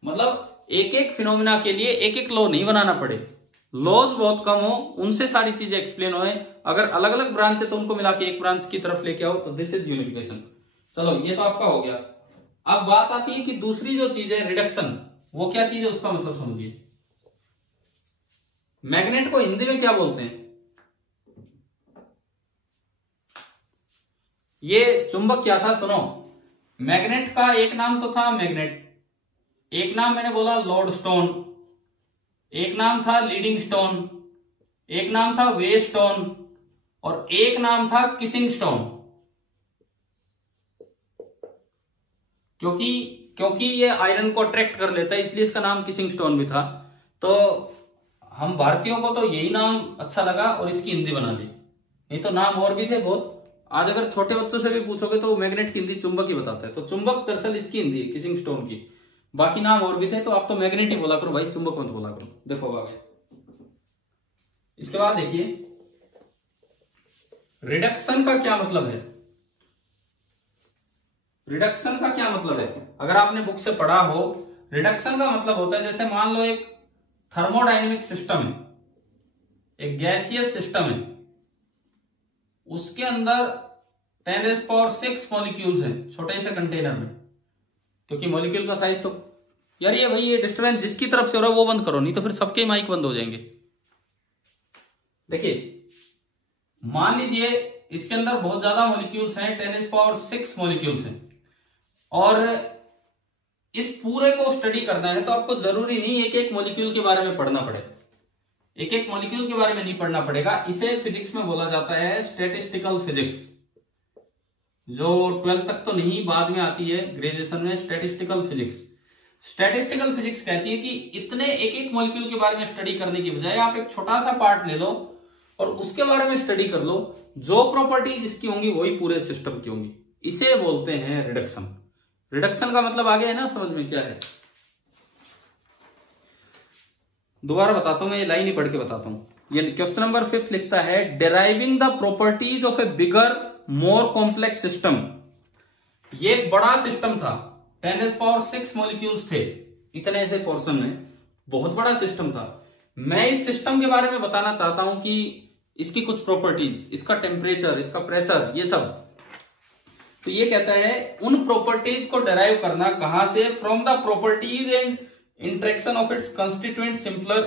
मतलब एक एक फिनोमिना के लिए एक एक लॉ नहीं बनाना पड़े, लॉज बहुत कम हो, उनसे सारी चीजें एक्सप्लेन होए। अगर अलग अलग ब्रांच है तो उनको मिला के एक ब्रांच की तरफ लेके आओ, तो दिस इज यूनिफिकेशन। चलो ये तो आपका हो गया। अब बात आती है कि दूसरी जो चीज है रिडक्शन, वो क्या चीज है उसका मतलब समझिए। मैग्नेट को हिंदी में क्या बोलते हैं? ये चुंबक क्या था? सुनो, मैग्नेट का एक नाम तो था मैग्नेट, एक नाम मैंने बोला लोड स्टोन, एक नाम था लीडिंग स्टोन, एक नाम था वे स्टोन और एक नाम था किसिंग स्टोन। क्योंकि ये आयरन को अट्रैक्ट कर लेता है इसलिए इसका नाम किसिंग स्टोन भी था। तो हम भारतीयों को तो यही नाम अच्छा लगा और इसकी हिंदी बना दी, नहीं तो नाम और भी थे बहुत। आज अगर छोटे बच्चों से भी पूछोगे तो मैग्नेट की हिंदी चुंबक ही बताता है। तो चुंबक दरअसल इसकी हिंदी है किसिंग स्टोन की, बाकी नाम और भी थे। तो आप तो मैग्नेट ही बोला करो भाई, चुंबक मत बोला करो। देखो आगे इसके बाद देखिए रिडक्शन का क्या मतलब है। रिडक्शन का क्या मतलब है? अगर आपने बुक से पढ़ा हो, रिडक्शन का मतलब होता है जैसे मान लो एक थर्मोडायनेमिक सिस्टम है, एक गैसियस सिस्टम है, उसके अंदर 10⁶ मॉलिक्यूल्स हैं छोटे से कंटेनर में। क्योंकि मॉलिक्यूल का साइज तो यार ये भाई ये डिस्टर्बेंस जिसकी तरफ से हो रहा है वो बंद करो, नहीं तो फिर सबके माइक बंद हो जाएंगे। देखिए मान लीजिए इसके अंदर बहुत ज्यादा मॉलिक्यूल्स हैं, 10⁶ मॉलिक्यूल्स हैं, और इस पूरे को स्टडी करना है तो आपको जरूरी नहीं एक एक मॉलिक्यूल के बारे में पढ़ना पड़े, एक एक मॉलिक्यूल के बारे में नहीं पढ़ना पड़ेगा। इसे फिजिक्स में बोला जाता है स्टैटिस्टिकल फिजिक्स, जो 12th तक तो नहीं, बाद में आती है ग्रेजुएशन में स्टैटिस्टिकल फिजिक्स। स्टैटिस्टिकल फिजिक्स कहती है कि इतने एक एक मॉलिक्यूल के बारे में स्टडी करने की बजाय आप एक छोटा सा पार्ट ले लो और उसके बारे में स्टडी कर लो, जो प्रॉपर्टीज इसकी होंगी वही पूरे सिस्टम की होंगी। इसे बोलते हैं रिडक्शन। रिडक्शन का मतलब आगे है ना समझ में क्या है? दोबारा बताता हूं, मैं ये लाइन ही पढ़ के बताता हूं। ये क्वेश्चन नंबर 5 लिखता है deriving the properties of A bigger more complex system. ये एक बड़ा सिस्टम था, 10⁶ मॉलिक्यूल्स थे इतने से पोर्शन में, बहुत बड़ा सिस्टम था। मैं इस सिस्टम के बारे में बताना चाहता हूं कि इसकी कुछ प्रॉपर्टीज, इसका टेम्परेचर, इसका प्रेशर, ये सब। तो ये कहता है उन प्रॉपर्टीज को डेराइव करना कहां से? From the properties and interaction of its constituent simpler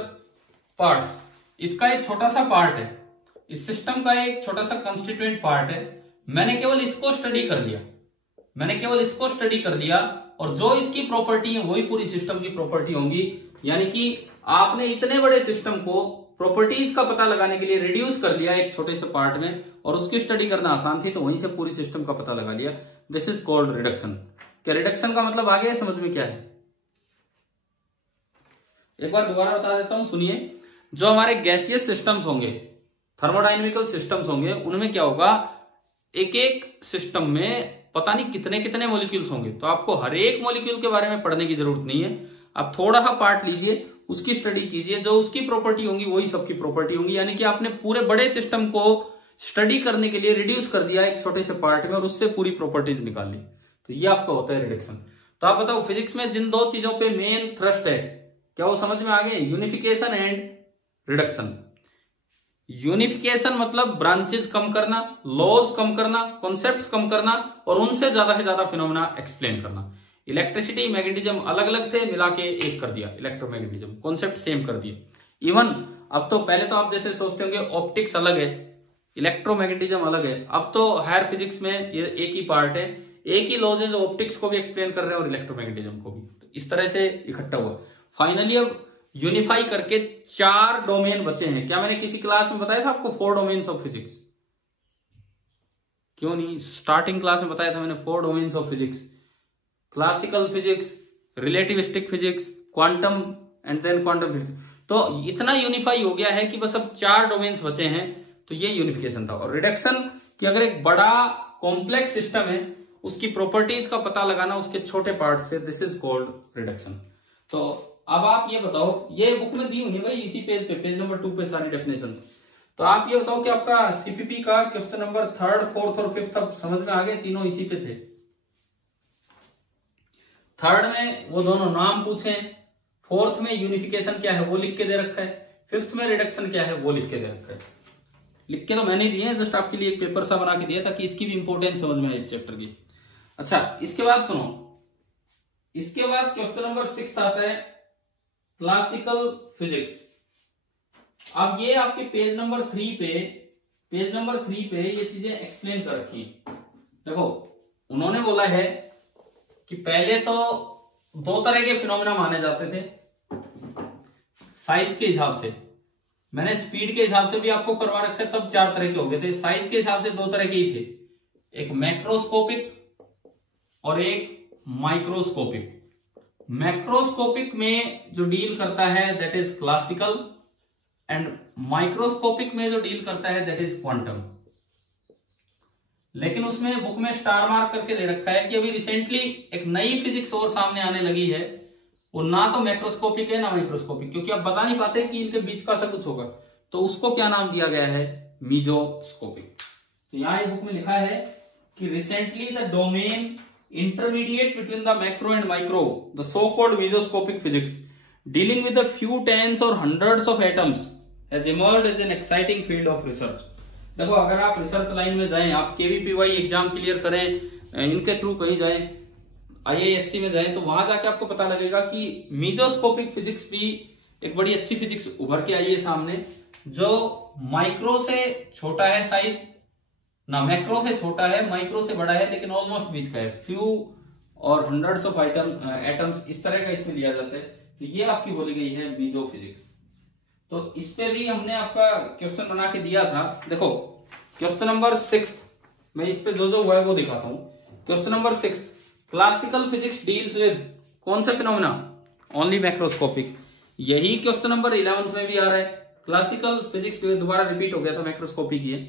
parts. इसका एक छोटा सा पार्ट है, इस सिस्टम का एक छोटा सा कंस्टिट्यूएंट पार्ट है। मैंने केवल इसको स्टडी कर लिया, और जो इसकी प्रॉपर्टी है वही पूरी सिस्टम की प्रॉपर्टी होंगी। यानी कि आपने इतने बड़े सिस्टम को प्रॉपर्टीज का पता लगाने के लिए रिड्यूस कर लिया एक छोटे से पार्ट में, और उसकी स्टडी करना आसान थी तो वहीं से पूरी सिस्टम का पता लगा लिया। This is called reduction. क्या रिडक्शन का मतलब आ गया समझ में क्या है? एक बार दोबारा बता देता हूं, सुनिए। जो हमारे गैसियस सिस्टम्स होंगे, थर्मोडायनेमिकल सिस्टम्स होंगे, उनमें क्या होगा, एक एक सिस्टम में पता नहीं कितने कितने मॉलिक्यूल्स होंगे। तो आपको हर एक मॉलिक्यूल के बारे में पढ़ने की जरूरत नहीं है। आप थोड़ा सा पार्ट लीजिए, उसकी स्टडी कीजिए, जो उसकी प्रॉपर्टी होंगी वही सबकी प्रॉपर्टी होंगी। यानी कि आपने पूरे बड़े सिस्टम को स्टडी करने के लिए रिड्यूस कर दिया एक छोटे से पार्ट में, और उससे पूरी प्रॉपर्टीज निकाल ली। तो ये आपका होता है रिडक्शन। तो आप बताओ, फिजिक्स में जिन दो चीजों पे मेन थ्रस्ट है, क्या वो समझ में आ गए? Unification and reduction. यूनिफिकेशन मतलब ब्रांचेस कम करना, लॉज कम करना, कॉन्सेप्ट्स कम करना, और उनसे ज्यादा से ज्यादा फिनोमेना एक्सप्लेन करना। इलेक्ट्रिसिटी, मैग्नेटिज्म अलग अलग थे, मिला के एक कर दिया इलेक्ट्रोमैग्नेटिज्म, कॉन्सेप्ट सेम कर दिए। इवन अब तो, पहले तो आप जैसे सोचते होंगे ऑप्टिक्स अलग है, इलेक्ट्रोमैग्नेटिज्म अलग है, अब तो हायर फिजिक्स में ये एक ही पार्ट है, एक ही लॉज है जो ऑप्टिक्स को भी एक्सप्लेन कर रहे हैं और इलेक्ट्रोमैग्नेटिज्म को भी। तो इस तरह से इकट्ठा हुआ। फाइनली अब यूनिफाई करके 4 डोमेन बचे हैं। क्या मैंने किसी क्लास में बताया था आपको 4 डोमेन्स ऑफ फिजिक्स? क्यों नहीं, स्टार्टिंग क्लास में बताया था मैंने 4 domains of physics. Classical physics, relativistic physics, quantum and then quantum physics. तो इतना यूनिफाई हो गया है कि बस अब 4 डोमेन्स बचे हैं। तो ये यूनिफिकेशन था। और रिडक्शन कि अगर एक बड़ा कॉम्प्लेक्स सिस्टम है, उसकी प्रॉपर्टीज का पता लगाना उसके छोटे पार्ट से, दिस इज कॉल्ड रिडक्शन। तो अब आप ये बताओ, ये बुक में दी हुई है भाई, इसी पेज पे, पेज नंबर 2 पे सारी डेफिनेशन। तो आप ये बताओ कि आपका सीपीपी का क्वेश्चन नंबर 3rd, 4th और 5th अब समझ में आ गए? तीनों इसी पे थे। 3rd में वो दोनों नाम पूछे, 4th में यूनिफिकेशन क्या है वो लिख के दे रखा है, 5th में रिडक्शन क्या है वो लिख के दे रखा है। लिख के तो मैंने दिए हैं, जस्ट आपके लिए एक पेपर सा बना के दिया ताकि इसकी भी इंपोर्टेंस समझ में आए इस चैप्टर की। अच्छा, इसके बाद सुनो, इसके बाद क्वेश्चन नंबर 6 आता है क्लासिकल फिजिक्स। अब ये आपके पेज नंबर 3 पे ये चीजें एक्सप्लेन कर रखी है। देखो, उन्होंने बोला है कि पहले तो 2 तरह के फिनोमेना माने जाते थे साइज के हिसाब से। मैंने स्पीड के हिसाब से भी आपको करवा रखा है, तब 4 तरह के हो गए थे। साइज के हिसाब से 2 तरह के ही थे, एक मैक्रोस्कोपिक और एक माइक्रोस्कोपिक। मैक्रोस्कोपिक में जो डील करता है that is classical, and microscopic में जो डील करता है दैट इज क्वांटम। लेकिन उसमें बुक में स्टार मार्क करके दे रखा है कि अभी रिसेंटली एक नई फिजिक्स और सामने आने लगी है, वो ना तो मैक्रोस्कोपिक है ना माइक्रोस्कोपिक, क्योंकि आप बता नहीं पाते कि इनके बीच का सा कुछ होगा। तो उसको क्या नाम दिया गया है? मीजोस्कोपिक। तो यहां बुक में लिखा है कि recently the domain intermediate between the macro and micro, the so-called mesoscopic physics, dealing with a few tens or hundreds of atoms, has emerged as an exciting field of research. देखो, अगर आप research line में जाएं, आप KVPY exam clear करें, इनके through कहीं जाएं, आईआईएससी में जाएं, तो वहां जाके आपको पता लगेगा कि मीजोस्कोपिक फिजिक्स भी एक बड़ी अच्छी फिजिक्स उभर के आई है सामने, जो माइक्रो से छोटा है साइज, ना मैक्रो से छोटा है, माइक्रो से बड़ा है, लेकिन ऑलमोस्ट बीच का है, फ्यू और हंड्रेड्स ऑफ एटम्स, इस तरह का इसमें लिया जाता है। तो ये आपकी बोली गई है मीजो फिजिक्स। तो इस पे भी हमने आपका क्वेश्चन बना के दिया था। देखो, क्वेश्चन नंबर 6 मैं इस पे जो हुआ है वो दिखाता हूं। Question number 6, classical physics deals with कौन सा फिनोमेना? Only macroscopic. यही क्वेश्चन नंबर 11th में भी आ रहा है। क्लासिकल फिजिक्स दोबारा रिपीट हो गया था, मैक्रोस्कोपिक ही है।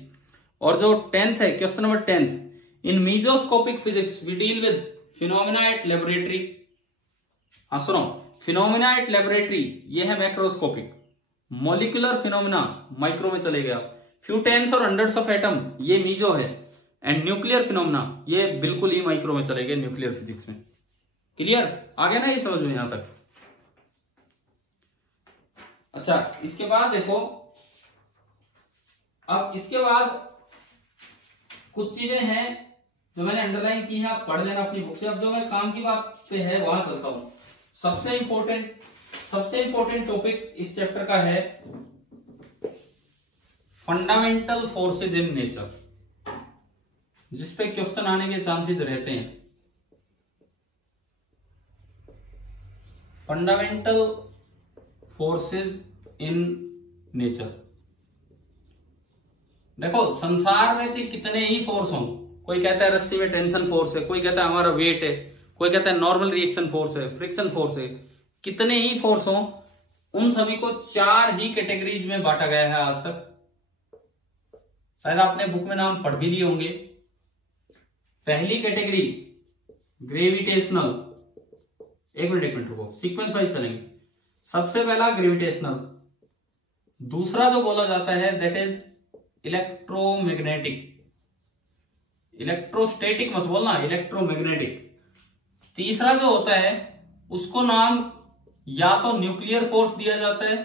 और जो 10th है, question number 10, in mesoscopic physics we deal with phenomena at laboratory. हाँ सुनो, फिनोमेना एट लेबोरेटरी ये है मैक्रोस्कोपिक, मॉलिक्यूलर फिनोमेना माइक्रो में चले गया, फ्यू टेंस और हंड्रेड्स ऑफ एटम ये मीजो है, एंड न्यूक्लियर फिनोमेना ये बिल्कुल ही माइक्रो में चले गए न्यूक्लियर फिजिक्स में। क्लियर? आ गया ना ये समझ में यहां तक? अच्छा, इसके बाद देखो, अब इसके बाद कुछ चीजें हैं जो मैंने अंडरलाइन की है, आप पढ़ लेना अपनी बुक से। अब जो मैं काम की बात पे है वहां चलता हूं। सबसे इंपॉर्टेंट टॉपिक इस चैप्टर का है फंडामेंटल फोर्सेज इन नेचर, जिसपे क्वेश्चन आने के चांसेस रहते हैं। Fundamental forces in nature. देखो संसार में चाहे कितने ही फोर्स हों, कोई कहता है रस्सी में टेंशन फोर्स है, कोई कहता है हमारा वेट है, कोई कहता है नॉर्मल रिएक्शन फोर्स है, फ्रिक्शन फोर्स है, कितने ही फोर्स हों, उन सभी को 4 ही कैटेगरीज में बांटा गया है आज तक। शायद आपने बुक में नाम पढ़ भी लिए होंगे। पहली कैटेगरी ग्रेविटेशनल, एक मिनट रुको, सीक्वेंस वाइज चलेंगे। सबसे पहला ग्रेविटेशनल, दूसरा जो बोला जाता है दैट इज इलेक्ट्रोमैग्नेटिक, इलेक्ट्रोस्टैटिक मत बोलना, इलेक्ट्रोमैग्नेटिक। तीसरा जो होता है उसको नाम या तो न्यूक्लियर फोर्स दिया जाता है,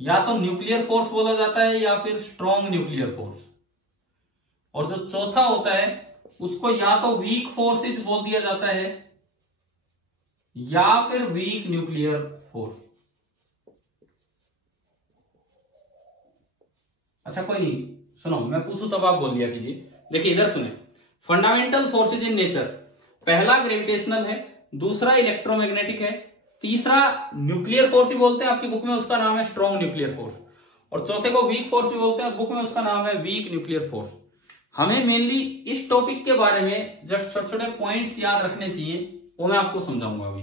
या तो न्यूक्लियर फोर्स बोला जाता है, या फिर स्ट्रॉन्ग न्यूक्लियर फोर्स। और जो चौथा होता है उसको या तो वीक फोर्सेज बोल दिया जाता है, या फिर वीक न्यूक्लियर फोर्स। अच्छा कोई नहीं, सुनो मैं पूछूं तब आप बोल दिया कीजिए। देखिए इधर सुने, फंडामेंटल फोर्सेज इन नेचर, पहला ग्रेविटेशनल है, दूसरा इलेक्ट्रोमैग्नेटिक है, तीसरा न्यूक्लियर फोर्स ही बोलते हैं आपकी बुक में, उसका नाम है स्ट्रॉन्ग न्यूक्लियर फोर्स, और चौथे को वीक फोर्स भी बोलते हैं और बुक में उसका नाम है वीक न्यूक्लियर फोर्स। हमें मेनली इस टॉपिक के बारे में जस्ट छोटे छोटे पॉइंट्स याद रखने चाहिए, वो मैं आपको समझाऊंगा अभी।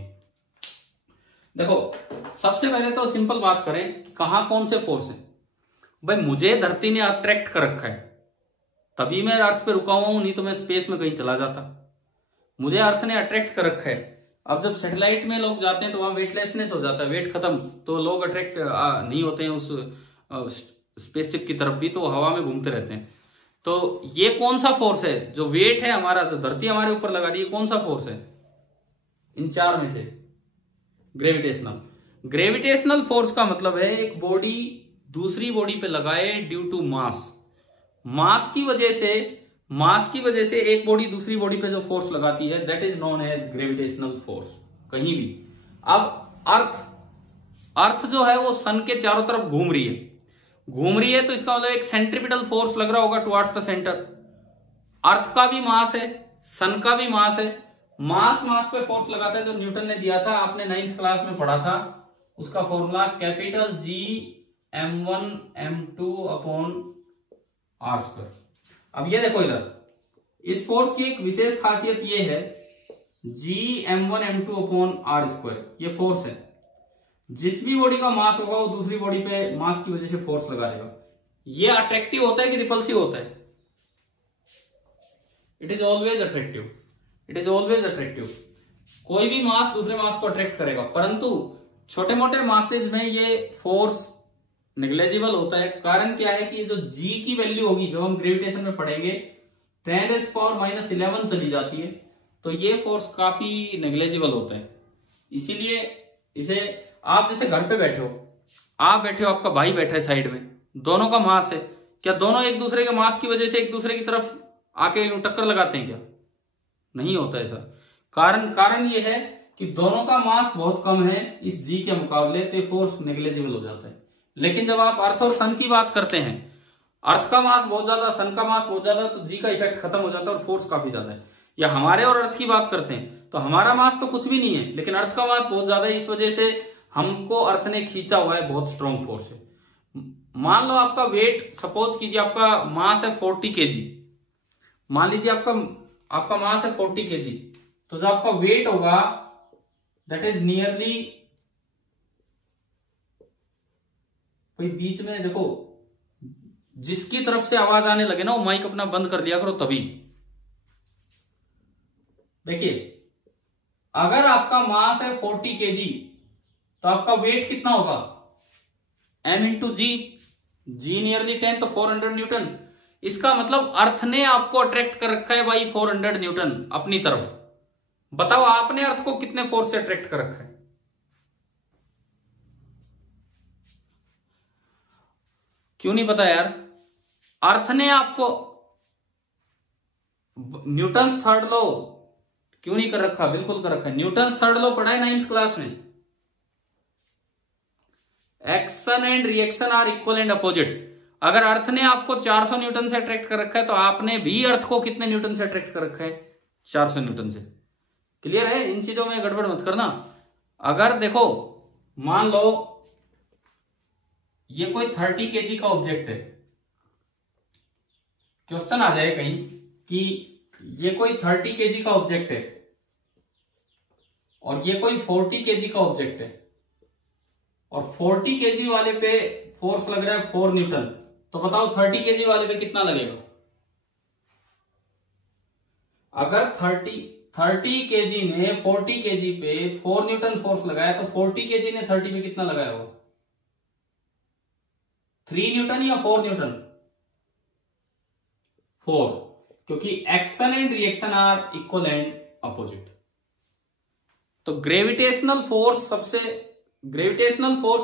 देखो सबसे पहले तो सिंपल बात करें कि कहां कौन से फोर्स है। भाई मुझे धरती ने अट्रैक्ट कर रखा है, तभी मैं अर्थ पे रुका हुआ हूं, नहीं तो मैं स्पेस में कहीं चला जाता। मुझे अर्थ ने अट्रैक्ट कर रखा है। अब जब सैटेलाइट में लोग जाते हैं तो वहां वेटलेसनेस हो जाता है, वेट खत्म, तो लोग अट्रैक्ट नहीं होते हैं उस स्पेसशिप की तरफ भी, तो हवा में घूमते रहते हैं। तो ये कौन सा फोर्स है जो वेट है हमारा, जो धरती हमारे ऊपर लगा रही है, कौन सा फोर्स है इन 4 में से? ग्रेविटेशनल। ग्रेविटेशनल फोर्स का मतलब है एक बॉडी दूसरी बॉडी पे लगाए ड्यू टू मास, मास की वजह से एक बॉडी दूसरी बॉडी पे जो फोर्स लगाती है that is known as gravitational force, कहीं भी। अब अर्थ जो है वो सन के चारों तरफ घूम रही है, तो इसका मतलब एक सेंट्रिपिटल फोर्स लग रहा होगा टुवर्ड्स द सेंटर। अर्थ का भी मास है, सन का भी मास है, मास पे फोर्स लगाता है, जो न्यूटन ने दिया था, आपने 9th क्लास में पढ़ा था, उसका formula capital G m1 m2 upon r²। अब ये देखो इधर, इस फोर्स की एक विशेष खासियत ये है, G m1 m2 upon r², ये फोर्स है। जिस भी बॉडी का मास होगा वो दूसरी बॉडी पे मास की वजह से फोर्स लगा देगा। ये अट्रैक्टिव होता है कि रिपल्सिव होता है? It is always attractive, it is always attractive. कोई भी मास दूसरे मास को अट्रैक्ट करेगा, परंतु छोटे मोटे मासेज में ये फोर्स नेग्लेजिबल होता है। कारण क्या है कि जो G की वैल्यू होगी, जो हम ग्रेविटेशन में पढ़ेंगे, 10⁻⁻11 चली जाती है, तो ये फोर्स काफी नेग्लेजिबल होता है। इसीलिए इसे, आप जैसे घर पे बैठे हो, आपका भाई बैठा है साइड में, दोनों का मास है, क्या दोनों एक दूसरे के मास की वजह से एक दूसरे की तरफ आके टक्कर लगाते हैं क्या? नहीं होता ऐसा। कारण ये है कि दोनों का मास बहुत कम है इस G के मुकाबले, तो फोर्स नेग्लेजिबल हो जाता है। लेकिन जब आप अर्थ और सन की बात करते हैं, अर्थ का मास बहुत ज्यादा, सन का मास बहुत ज्यादा, तो G का इफेक्ट खत्म हो जाता है और फोर्स काफी ज्यादा है। या हमारे और अर्थ की बात करते हैं तो हमारा मास तो कुछ भी नहीं है, लेकिन अर्थ का मास बहुत ज्यादा है, इस वजह से हमको अर्थ ने खींचा हुआ है, बहुत स्ट्रॉन्ग फोर्स है। मान लो आपका वेट, सपोज कीजिए आपका मास है 40 kg, मान लीजिए आपका मास है 40 kg, तो जो आपका वेट होगा दैट इज नियरली, कोई बीच में देखो, जिसकी तरफ से आवाज आने लगे ना वो माइक अपना बंद कर दिया करो तभी। देखिए अगर आपका मास है 40 kg, तो आपका वेट कितना होगा? m इंटू जी, नियरली 10, तो 400 न्यूटन। इसका मतलब अर्थ ने आपको अट्रैक्ट कर रखा है भाई 400 न्यूटन अपनी तरफ। बताओ आपने अर्थ को कितने फोर्स से अट्रैक्ट कर रखा है? क्यों नहीं पता यार? अर्थ ने आपको न्यूटन्स थर्ड लॉ क्यों नहीं कर रखा? बिल्कुल कर रखा है। न्यूटन्स थर्ड लॉ पढ़ा है 9th क्लास में। Action and reaction are equal and opposite. अगर अर्थ ने आपको 400 न्यूटन से अट्रैक्ट कर रखा है तो आपने भी अर्थ को कितने न्यूटन से अट्रैक्ट कर रखा है? 400 न्यूटन से। क्लियर है? इन चीजों में गड़बड़ मत करना। अगर देखो मान लो ये कोई 30 केजी का ऑब्जेक्ट है, क्वेश्चन आ जाए कहीं कि ये कोई 30 केजी का ऑब्जेक्ट है और ये कोई 40 केजी का ऑब्जेक्ट है और 40 केजी वाले पे फोर्स लग रहा है 4 न्यूटन, तो बताओ 30 केजी वाले पे कितना लगेगा? अगर 30 केजी ने 40 केजी पे 4 न्यूटन फोर्स लगाया तो 40 केजी ने 30 पे कितना लगाया होगा? 3 न्यूटन या 4 न्यूटन? 4, क्योंकि action and reaction are equal and opposite. तो ग्रेविटेशनल फोर्स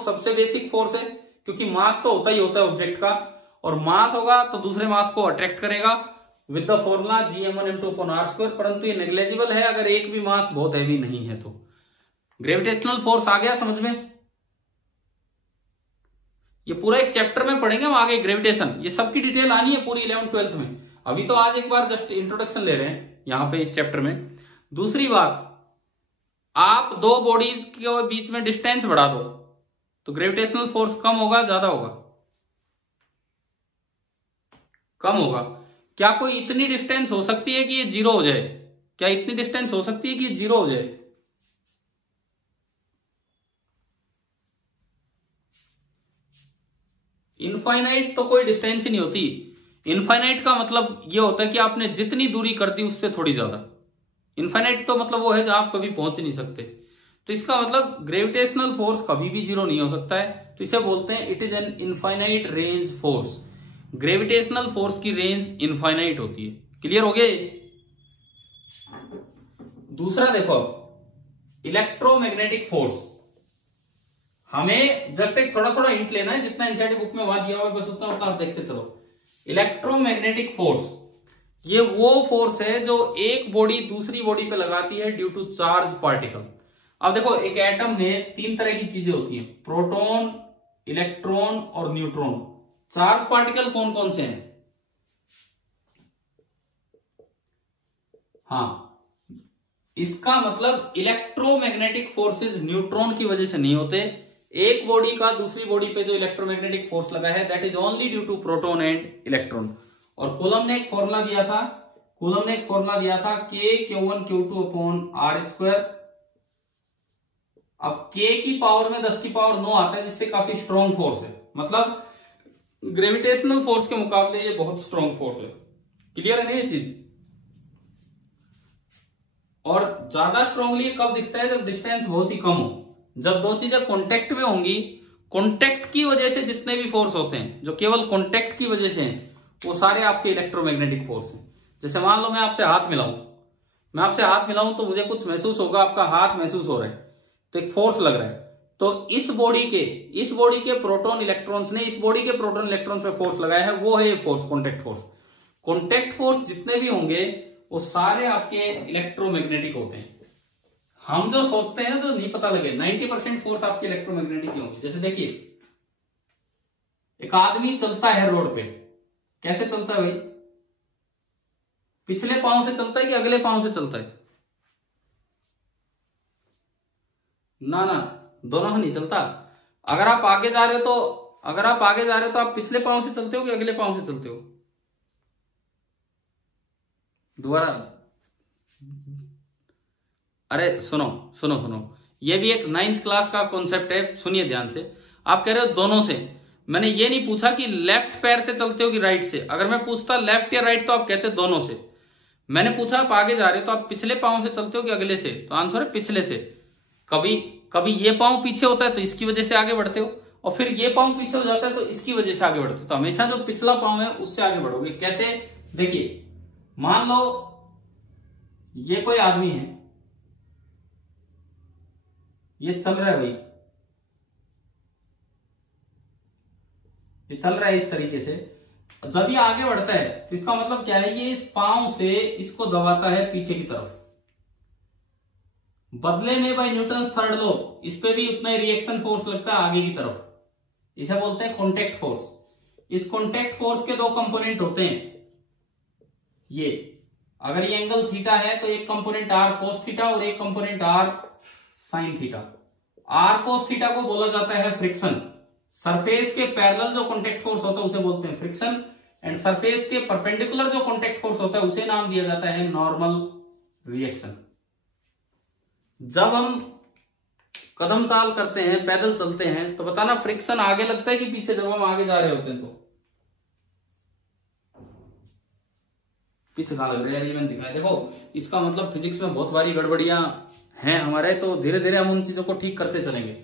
सबसे बेसिक फोर्स है, क्योंकि मास तो होता ही होता है ऑब्जेक्ट का, और मास होगा तो दूसरे मास को अट्रैक्ट करेगा विद द फॉर्मूला Gm1m2/r², परंतु ये नेग्लेजिबल है अगर एक भी मास बहुत हैवी नहीं है तो। ग्रेविटेशनल फोर्स आ गया समझ में? ये पूरा एक चैप्टर में पढ़ेंगे हम आगे, ग्रेविटेशन, ये सबकी डिटेल आनी है पूरी 11th 12th में। अभी तो आज एक बार जस्ट इंट्रोडक्शन ले रहे हैं यहां पे इस चैप्टर में। दूसरी बात, आप दो बॉडीज के बीच में डिस्टेंस बढ़ा दो तो ग्रेविटेशनल फोर्स कम होगा ज्यादा होगा? कम होगा। क्या कोई इतनी डिस्टेंस हो सकती है कि ये जीरो हो जाए? क्या इतनी डिस्टेंस हो सकती है कि ये जीरो हो जाए? इनफाइनाइट तो कोई डिस्टेंस ही नहीं होती। इनफाइनाइट का मतलब ये होता है कि आपने जितनी दूरी कर दी उससे थोड़ी ज्यादा। इनफाइनाइट तो मतलब वो है जहां आप कभी पहुंच ही नहीं सकते। तो इसका मतलब ग्रेविटेशनल फोर्स कभी भी जीरो नहीं हो सकता है, तो इसे बोलते हैं it is an infinite range force. Gravitational force की रेंज इनफाइनाइट होती है। क्लियर हो गए? दूसरा देखो, इलेक्ट्रोमैग्नेटिक फोर्स। हमें जस्ट एक थोड़ा थोड़ा हिंट लेना है, जितना एनसीईआरटी बुक में वहां दिया हुआ है बस उतना उतना आप देखते चलो। इलेक्ट्रोमैग्नेटिक फोर्स ये वो फोर्स है जो एक बॉडी दूसरी बॉडी पे लगाती है ड्यू टू चार्ज पार्टिकल। अब देखो एक एटम में 3 तरह की चीजें होती हैं, प्रोटॉन, इलेक्ट्रॉन और न्यूट्रॉन। चार्ज पार्टिकल कौन कौन से हैं? हाँ, इसका मतलब इलेक्ट्रोमैग्नेटिक फोर्सेस न्यूट्रॉन की वजह से नहीं होते। एक बॉडी का दूसरी बॉडी पे जो इलेक्ट्रोमैग्नेटिक फोर्स लगा है that is only due to proton and electron. और कूलम ने एक फॉर्मूला दिया था K(Q1Q2)/r²। अब K की पावर में 10 की पावर 9 आता है, जिससे काफी स्ट्रॉन्ग फोर्स है। मतलब ग्रेविटेशनल फोर्स के मुकाबले ये बहुत स्ट्रॉन्ग फोर्स है। क्लियर है ना ये चीज? और ज्यादा स्ट्रांगली कब दिखता है? जब डिस्टेंस बहुत ही कम हो, जब दो चीजें कांटेक्ट में होंगी। कांटेक्ट की वजह से जितने भी फोर्स होते हैं जो केवल कांटेक्ट की वजह से हैं, वो सारे आपके इलेक्ट्रोमैग्नेटिक फोर्स हैं। जैसे मान लो मैं आपसे हाथ मिलाऊं तो मुझे कुछ महसूस होगा, आपका हाथ महसूस हो रहा है, तो एक फोर्स लग रहा है। तो इस बॉडी के प्रोटॉन इलेक्ट्रॉन्स ने इस बॉडी के प्रोटॉन इलेक्ट्रॉन्स पे फोर्स लगाया है, वो है ये force, contact force. Contact force जितने भी होंगे वो सारे आपके इलेक्ट्रोमैग्नेटिक होते हैं। हम जो सोचते हैं ना, जो नहीं पता लगे, 90% फोर्स आपके इलेक्ट्रोमैग्नेटिक ही होंगे। जैसे देखिए एक आदमी चलता है रोड पे, कैसे चलता है भाई? पिछले पांव से चलता है कि अगले पांव से चलता है? ना, दोनों से नहीं चलता। अगर आप आगे जा रहे हो तो आप पिछले पांव से चलते हो कि अगले पांव से चलते हो? दोबारा, अरे सुनो, ये भी एक 9th क्लास का कॉन्सेप्ट है, सुनिए ध्यान से। आप कह रहे हो दोनों से, मैंने ये नहीं पूछा कि लेफ्ट पैर से चलते हो कि राइट से। अगर मैं पूछता लेफ्ट या राइट तो आप कहते दोनों से। मैंने पूछा आप आगे जा रहे हो तो आप पिछले पांव से चलते हो कि अगले से, तो आंसर है पिछले से। कभी ये पांव पीछे होता है तो इसकी वजह से आगे बढ़ते हो, और फिर ये पांव पीछे हो जाता है तो इसकी वजह से आगे बढ़ते हो। तो हमेशा जो पिछला पांव है उससे आगे बढ़ोगे। कैसे? देखिए मान लो ये कोई आदमी है, ये चल रहा है भाई, ये चल रहा है इस तरीके से। जब ये आगे बढ़ता है तो इसका मतलब क्या है? ये इस पांव से इसको दबाता है पीछे की तरफ। बदले में बाय न्यूटन्स थर्ड लॉ इस पे भी उतना ही रिएक्शन फोर्स लगता है आगे की तरफ। इसे बोलते हैं कॉन्टेक्ट फोर्स। इस कॉन्टैक्ट फोर्स के दो कंपोनेंट होते हैं। ये अगर ये एंगल थीटा है तो एक कंपोनेंट आर कोस थीटा और एक component r sine theta. R cos theta को बोला जाता है फ्रिक्शन। सरफेस के पैरेलल जो कॉन्टैक्ट फोर्स होता है उसे बोलते हैं फ्रिक्शन, एंड सरफेस के परपेंडिकुलर जो कॉन्टैक्ट फोर्स होता है उसे नाम दिया जाता है नॉर्मल रिएक्शन। जब हम कदम ताल करते हैं, पैदल चलते हैं, तो बताना फ्रिक्शन आगे लगता है कि पीछे जब हम आगे जा रहे होते हैं तो? पीछे कहां लग रहा है? ये मैंने दिखाया। देखो इसका मतलब फिजिक्स में बहुत सारी गड़बड़ियां हैं हमारे, तो धीरे धीरे हम उन चीजों को ठीक करते चलेंगे।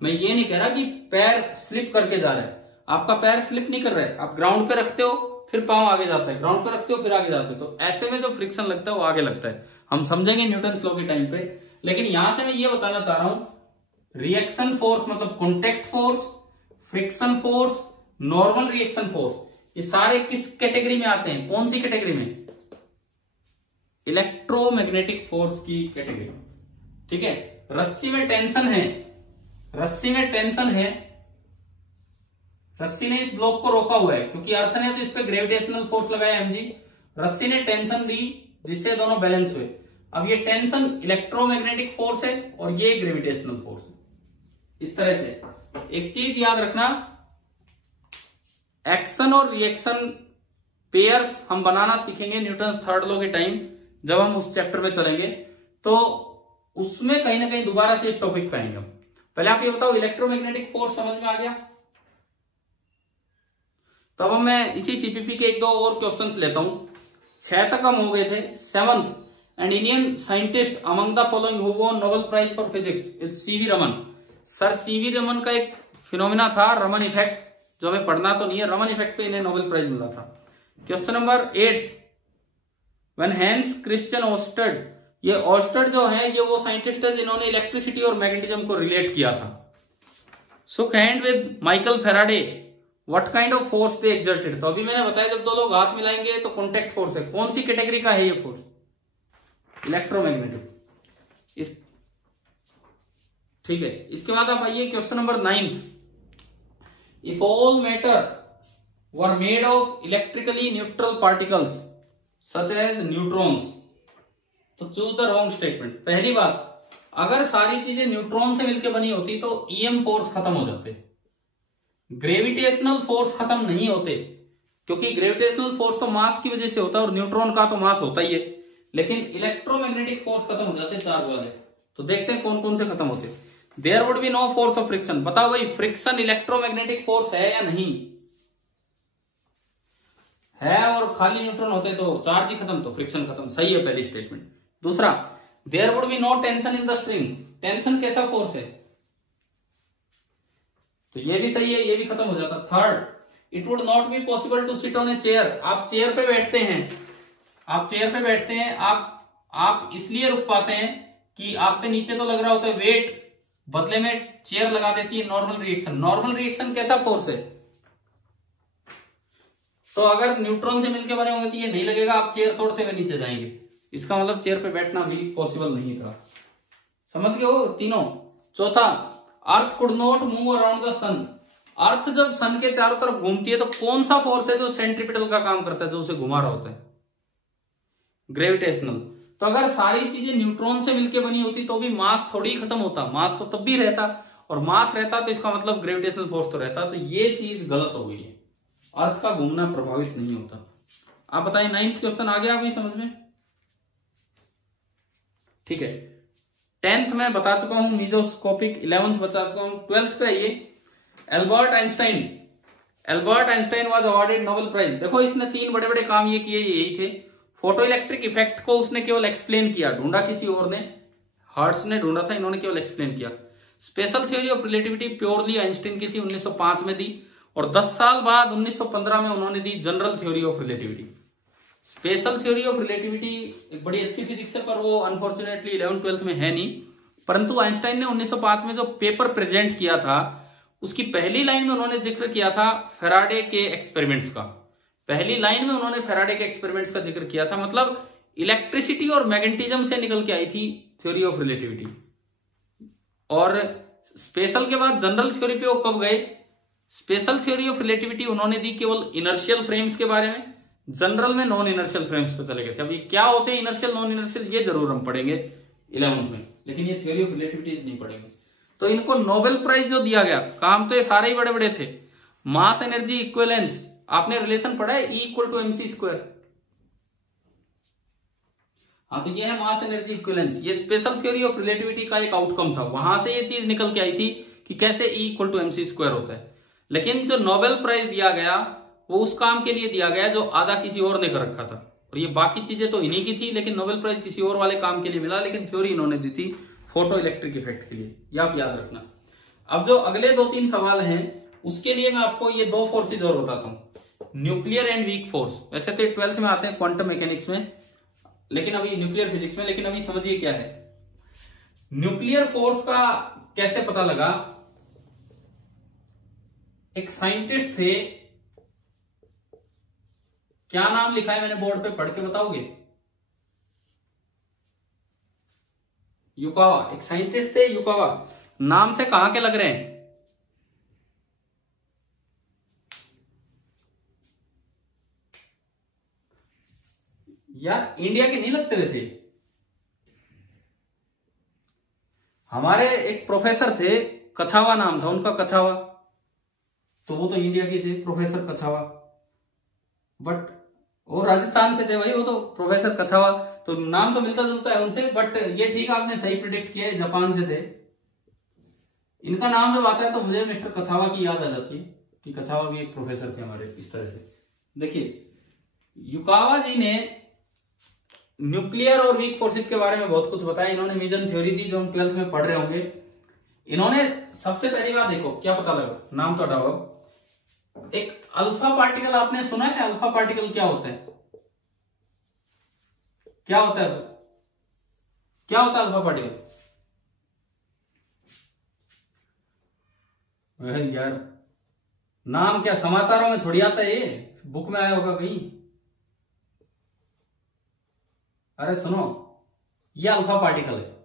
मैं ये नहीं कह रहा कि पैर स्लिप करके जा रहा है, आपका पैर स्लिप नहीं कर रहा है, आप ग्राउंड पे रखते हो फिर पांव आगे जाता है, ग्राउंड पे रखते हो फिर आगे जाते हो, तो ऐसे में जो फ्रिक्शन लगता है वो आगे लगता है। हम समझेंगे न्यूटन लॉ के टाइम पे, लेकिन यहां से मैं ये बताना चाह रहा हूं रिएक्शन फोर्स मतलब contact force, friction force, normal reaction force, ये सारे किस कैटेगरी में आते हैं? कौन सी कैटेगरी में? इलेक्ट्रोमैग्नेटिक फोर्स की कैटेगरी में। ठीक है, रस्सी में टेंशन है, रस्सी में टेंशन है, रस्सी ने इस ब्लॉक को रोका हुआ है क्योंकि अर्थ ने तो इस पे ग्रेविटेशनल फोर्स लगाया mg, रस्सी ने टेंशन दी जिससे दोनों बैलेंस हुए। अब ये टेंशन इलेक्ट्रोमैग्नेटिक फोर्स है और ये ग्रेविटेशनल फोर्स है। इस तरह से एक चीज याद रखना, एक्शन और रिएक्शन पेयर्स हम बनाना सीखेंगे न्यूटन थर्ड लॉ के टाइम, जब हम उस चैप्टर पे चलेंगे तो उसमें कहीं ना कहीं दोबारा से इस टॉपिक पे आएंगे हम। पहले आप ये बताओ इलेक्ट्रोमैग्नेटिक फोर्स समझ में आ गया? तब मैं इसी सीपीपी के एक दो और क्वेश्चंस लेता हूं। 6 तक हम हो गए थे। 7th, an Indian scientist among the following who won Nobel prize for physics is C V Raman. Sir C V Raman का एक फिनोमिना था रमन इफेक्ट, जो हमें पढ़ना तो नहीं है, रमन इफेक्ट पे इन्हें नोबेल प्राइज मिला था। Question number 8, when Hans Christian ओस्टर्ड, ये ओस्टर्ड जो है ये वो साइंटिस्ट है जिन्होंने इलेक्ट्रिसिटी और मैग्नेटिज्म को रिलेट किया था। Shook hand with Michael Faraday, what kind of force they exerted. तो अभी मैंने बताया जब दो लोग हाथ मिलाएंगे तो कॉन्टैक्ट फोर्स है। कौन सी कैटेगरी का है ये फोर्स? इलेक्ट्रोमैग्नेटिक। इस ठीक है, इसके बाद आप आइए question number 9, if all matter were made of electrically neutral particles such as neutrons, तो चूज द रॉन्ग स्टेटमेंट। पहली बात, अगर सारी चीजें न्यूट्रॉन से मिलकर बनी होती तो ईएम फोर्स खत्म हो जाते, ग्रेविटेशनल फोर्स खत्म नहीं होते, क्योंकि ग्रेविटेशनल फोर्स तो मास की वजह से होता है और न्यूट्रॉन का तो मास होता ही है, लेकिन इलेक्ट्रोमैग्नेटिक फोर्स खत्म हो जाते चार्ज वाले। तो देखते हैं कौन कौन से खत्म होते। There would be no force of friction. बताओ भाई फ्रिक्शन इलेक्ट्रोमैग्नेटिक फोर्स है या नहीं है? और खाली न्यूट्रॉन होते तो चार्ज ही खत्म, तो फ्रिक्शन खत्म। सही है पहली स्टेटमेंट। दूसरा, there would be no tension in the string. Tension कैसा फोर्स है? तो ये भी सही है, ये भी खत्म हो जाता। Third, it would not be possible to sit on a chair. आप चेयर पे बैठते हैं, आप चेयर पे बैठते हैं, आप इसलिए रुक पाते हैं कि आप पे नीचे तो लग रहा होता है वेट, बदले में चेयर लगा देती है नॉर्मल रिएक्शन। नॉर्मल रिएक्शन कैसा फोर्स है? तो अगर न्यूट्रॉन से मिलकर बने होंगे तो ये नहीं लगेगा, आप चेयर तोड़ते हुए नीचे जाएंगे। इसका मतलब चेयर पे बैठना भी पॉसिबल नहीं था। समझ गए हो तीनों? चौथा, earth could not move around the sun. Earth जब सन के चारों तरफ घूमती है तो कौन सा फोर्स है जो सेंट्रीपिटल का काम करता है, जो उसे घुमा रहा होता है? ग्रेविटेशनल। तो अगर सारी चीजें न्यूट्रॉन से मिलकर बनी होती तो भी मास थोड़ी खत्म होता, मास तो तब भी रहता, और मास रहता तो इसका मतलब ग्रेविटेशनल फोर्स तो रहता। तो ये चीज गलत हो गई है, अर्थ का घूमना प्रभावित नहीं होता। आप बताइए 9th क्वेश्चन आ गया अभी समझ में? ठीक है, 10th में बता चुका हूं मीजोस्कोपिक, 11th बता चुका हूं। 12th पे आइए, Albert Einstein was awarded Nobel prize. देखो इसने 3 बड़े बड़े काम ये किए, यही थे। फोटो इलेक्ट्रिक इफेक्ट को उसने केवल एक्सप्लेन किया, ढूंढा किसी और ने, हर्ट्ज ने ढूंढा था, इन्होंने केवल एक्सप्लेन किया। Special theory of relativity purely Einstein की थी, 1905 में दी, और 10 साल बाद 1915 में उन्होंने दी general theory of relativity. Special theory of relativity एक बड़ी अच्छी फिजिक्स है, पर वो अनफॉर्चुनेटली 11th-12th में है नहीं। परंतु आइंस्टाइन ने 1905 में जो पेपर प्रेजेंट किया था उसकी पहली लाइन में उन्होंने जिक्र किया था फेराडे के एक्सपेरिमेंट्स का। पहली लाइन में उन्होंने फेराडे के एक्सपेरिमेंट्स का जिक्र किया था, मतलब इलेक्ट्रिसिटी और मैग्नेटिज्म से निकल के आई थी थ्योरी ऑफ रिलेटिविटी। और स्पेशल के बाद जनरल थ्योरी पे वो कब गए? स्पेशल थ्योरी ऑफ रिलेटिविटी उन्होंने दी केवल इनर्शियल फ्रेम्स के बारे में, जनरल में नॉन इनर्शियल फ्रेम्स पे चले गए थे। अब ये क्या होते हैं इनर्शियल नॉन इनर्शियल, ये जरूर हम पढ़ेंगे 11th में, लेकिन ये थ्योरी ऑफ रिलेटिविटीज नहीं पढ़ेंगे। तो इनको नोबेल प्राइज जो दिया गया, काम तो ये सारे ही बड़े बड़े थे। मास एनर्जी इक्विवेलेंस, आपने रिलेशन पढ़ा है, E=mc²। हाँ, तो ये है मास एनर्जी इक्विवेलेंस। ये स्पेशल थ्योरी ऑफ रिलेटिविटी का एक आउटकम था, वहां से ये चीज निकल के आई थी कि कैसे E=mc² होता है। लेकिन जो नोबेल प्राइज दिया गया वो उस काम के लिए दिया गया जो आधा किसी और ने कर रखा था, और ये बाकी चीजें तो इन्हीं की थी, लेकिन नोबेल प्राइज किसी और वाले काम के लिए मिला, लेकिन थ्योरी इन्होंने दी थी फोटो इलेक्ट्रिक इफेक्ट के लिए, ये आप याद रखना। अब जो अगले 2-3 सवाल हैं उसके लिए मैं आपको ये 2 फोर्सेज और बताता हूं, न्यूक्लियर एंड वीक फोर्स। वैसे तो 12th में आते हैं क्वांटम मैकेनिक्स में, लेकिन अभी न्यूक्लियर फिजिक्स में, लेकिन अभी समझिए क्या है न्यूक्लियर फोर्स का कैसे पता लगा। एक साइंटिस्ट थे, क्या नाम लिखा है मैंने बोर्ड पे, पढ़ के बताओगे? युकावा, एक साइंटिस्ट थे युकावा। नाम से कहां के लग रहे हैं? यार इंडिया के नहीं लगते वैसे। हमारे एक प्रोफेसर थे, कछावा नाम था उनका, कछावा, तो वो तो इंडिया के थे, प्रोफेसर कछावा। बट वो राजस्थान से थे भाई, वो तो प्रोफेसर कछावा, तो नाम तो मिलता जुलता है उनसे, बट ये ठीक आपने सही प्रिडिक्ट किया है, जापान से थे। इनका नाम जब आता है तो मुझे मिस्टर कछावा की याद आ जाती है कि कछावा भी एक प्रोफेसर थे हमारे। इस तरह से देखिए, युकावा जी ने न्यूक्लियर और वीक फोर्सेस के बारे में बहुत कुछ बताया। इन्होंने मीजन थ्योरी दी जो हम 12th में पढ़ रहे होंगे। इन्होंने सबसे पहली बात, देखो क्या पता लगा, नाम तो हटाओ, एक अल्फा पार्टिकल आपने सुना है? अल्फा पार्टिकल क्या होता है? क्या होता है? क्या होता है अल्फा पार्टिकल? यार नाम क्या समाचारों में थोड़ी आता है, ये बुक में आया होगा कहीं। अरे सुनो, ये अल्फा पार्टिकल है।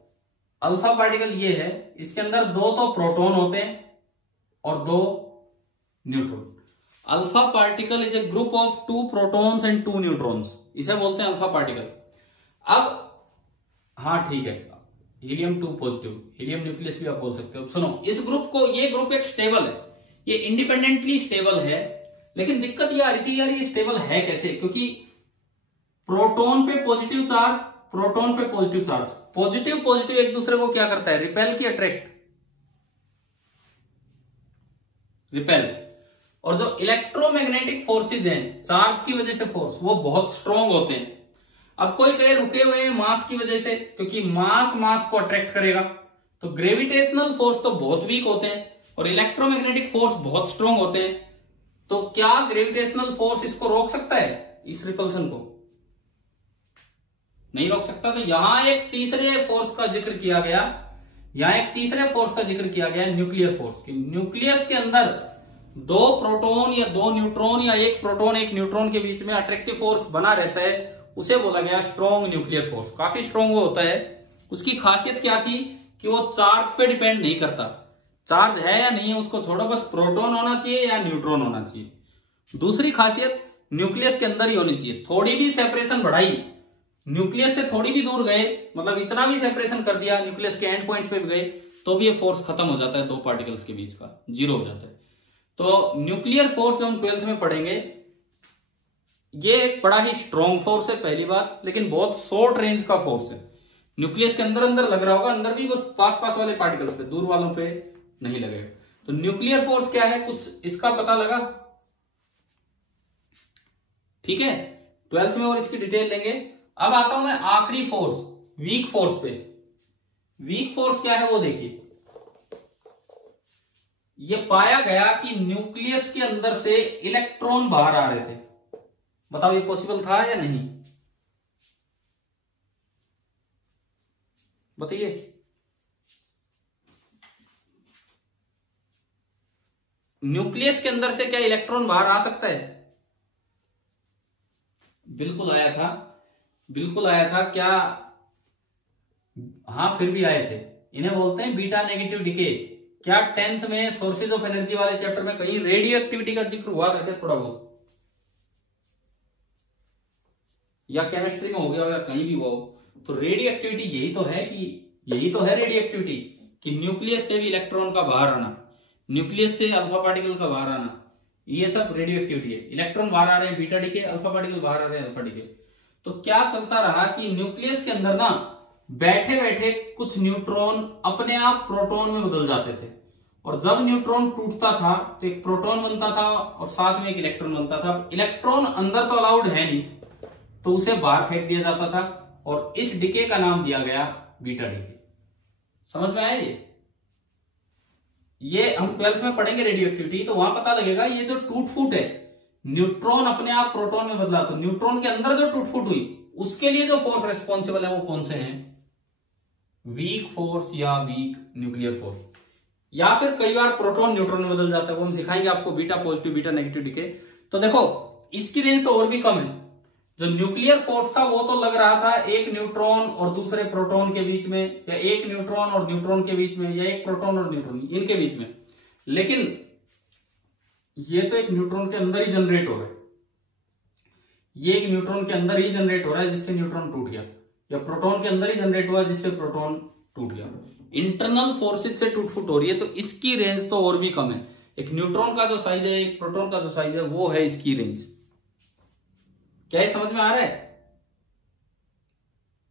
अल्फा पार्टिकल ये है, इसके अंदर 2 तो प्रोटॉन होते हैं और 2 neutron. Alpha particle is a group of 2 protons and 2 neutrons, इसे बोलते हैं अल्फा पार्टिकल। अब हाँ ठीक है, हीलियम 2 पॉजिटिव, हीलियम न्यूक्लियस भी आप बोल सकते हो। सुनो, इस ग्रुप को, ये ग्रुप एक स्टेबल है, ये इंडिपेंडेंटली स्टेबल है, लेकिन दिक्कत ये आ रही थी यार ये स्टेबल है कैसे, क्योंकि प्रोटॉन पे पॉजिटिव चार्ज, प्रोटॉन पे पॉजिटिव चार्ज, पॉजिटिव पॉजिटिव एक दूसरे को क्या करता है, रिपेल की अट्रैक्ट, रिपेल। और जो इलेक्ट्रोमैग्नेटिक फोर्सेज हैं, चार्ज की वजह से फोर्स, वो बहुत स्ट्रॉन्ग होते हैं। अब कोई कहे रुके हुए हैं मास की वजह से, क्योंकि मास मास को अट्रैक्ट करेगा, तो ग्रेविटेशनल फोर्स तो बहुत वीक होते हैं और इलेक्ट्रोमैग्नेटिक फोर्स बहुत स्ट्रॉन्ग होते हैं। तो क्या ग्रेविटेशनल फोर्स इसको रोक सकता है, इस रिपल्सन को? नहीं रोक सकता। तो यहां एक तीसरे फोर्स का जिक्र किया गया, यहां एक तीसरे फोर्स का जिक्र किया गया, न्यूक्लियर फोर्स। कि न्यूक्लियस के अंदर 2 प्रोटॉन या 2 न्यूट्रॉन या 1 प्रोटॉन 1 न्यूट्रॉन के बीच में अट्रैक्टिव फोर्स बना रहता है, उसे बोला गया स्ट्रॉन्ग न्यूक्लियर फोर्स। काफी स्ट्रॉन्ग वो होता है। उसकी खासियत क्या थी कि वो चार्ज पे डिपेंड नहीं करता, चार्ज है या नहीं है उसको छोड़ो, बस प्रोटॉन होना चाहिए या न्यूट्रॉन होना चाहिए। दूसरी खासियत, न्यूक्लियस के अंदर ही होनी चाहिए। थोड़ी भी सेपरेशन बढ़ाई, न्यूक्लियस से थोड़ी भी दूर गए, मतलब इतना भी सेपरेशन कर दिया, न्यूक्लियस के एंड पॉइंट्स पे भी गए, तो भी ये फोर्स खत्म हो जाता है, 2 पार्टिकल्स के बीच का, 0 हो जाता है। तो न्यूक्लियर फोर्स जो हम 12th में पढ़ेंगे, ये एक बड़ा ही स्ट्रॉन्ग फोर्स है पहली बात, लेकिन बहुत शॉर्ट रेंज का फोर्स है। न्यूक्लियस के अंदर अंदर लग रहा होगा, अंदर भी बस पास पास वाले पार्टिकल्स पे, दूर वालों पे नहीं लगेगा। तो न्यूक्लियर फोर्स क्या है, कुछ इसका पता लगा? ठीक है, 12th में और इसकी डिटेल लेंगे। अब आता हूं मैं आखिरी फोर्स, वीक फोर्स पे। वीक फोर्स क्या है वो देखिए। ये पाया गया कि न्यूक्लियस के अंदर से इलेक्ट्रॉन बाहर आ रहे थे। बताओ ये पॉसिबल था या नहीं, बताइए। न्यूक्लियस के अंदर से क्या इलेक्ट्रॉन बाहर आ सकता है? बिल्कुल आया था, बिल्कुल आया था। क्या? हाँ, फिर भी आए थे। इन्हें बोलते हैं बीटा नेगेटिव डिके। क्या 10th में सोर्सेज ऑफ एनर्जी वाले चैप्टर में कहीं रेडियो एक्टिविटी का जिक्र हुआ करते थोड़ा बहुत, या केमिस्ट्री में हो गया हो या कहीं भी हुआ हो? तो रेडियो एक्टिविटी यही तो है रेडियो एक्टिविटी कि न्यूक्लियस से भी इलेक्ट्रॉन का बाहर आना, न्यूक्लियस से अल्फा पार्टिकल का बाहर आना, ये सब रेडियो एक्टिविटी है। इलेक्ट्रॉन बाहर आ रहे हैं बीटा डीके, अल्फा पार्टिकल बाहर आ रहे हैं अल्फा डीके। तो क्या चलता रहा कि न्यूक्लियस के अंदर ना बैठे बैठे कुछ न्यूट्रॉन अपने आप प्रोटॉन में बदल जाते थे, और जब न्यूट्रॉन टूटता था तो एक प्रोटॉन बनता था और साथ में एक इलेक्ट्रॉन बनता था। इलेक्ट्रॉन अंदर तो अलाउड है नहीं, तो उसे बाहर फेंक दिया जाता था, और इस डिके का नाम दिया गया बीटा डीके। समझ में आया? ये हम 12th में पढ़ेंगे रेडियो एक्टिविटी, तो वहां पता लगेगा ये जो टूट फूट है, न्यूट्रॉन अपने आप प्रोटॉन में बदला, तो न्यूट्रॉन के अंदर जो टूट फूट हुई उसके लिए जो फोर्स रेस्पॉन्सिबल है वो कौन से हैं? वीक फोर्स या वीक न्यूक्लियर फोर्स, या फिर कई बार प्रोटॉन न्यूट्रॉन में बदल जाता है, वो हम सिखाएंगे आपको, beta positive beta negative decay. तो देखो इसकी रेंज तो और भी कम है। जो न्यूक्लियर फोर्स था वो तो लग रहा था एक न्यूट्रॉन और दूसरे प्रोटॉन के बीच में, या एक न्यूट्रॉन और न्यूट्रॉन के बीच में, या एक प्रोटॉन और न्यूट्रॉन इनके बीच में, लेकिन ये तो एक न्यूट्रॉन के अंदर ही जनरेट हो रहा है, ये एक न्यूट्रॉन के अंदर ही जनरेट हो रहा है जिससे न्यूट्रॉन टूट गया, या प्रोटॉन के अंदर ही जनरेट हुआ जिससे प्रोटॉन टूट गया। इंटरनल फोर्सेज से टूट फूट हो रही है, तो इसकी रेंज तो और भी कम है। एक न्यूट्रॉन का जो साइज है, एक प्रोटॉन का जो साइज है, वो है इसकी रेंज। क्या ये समझ में आ रहा है?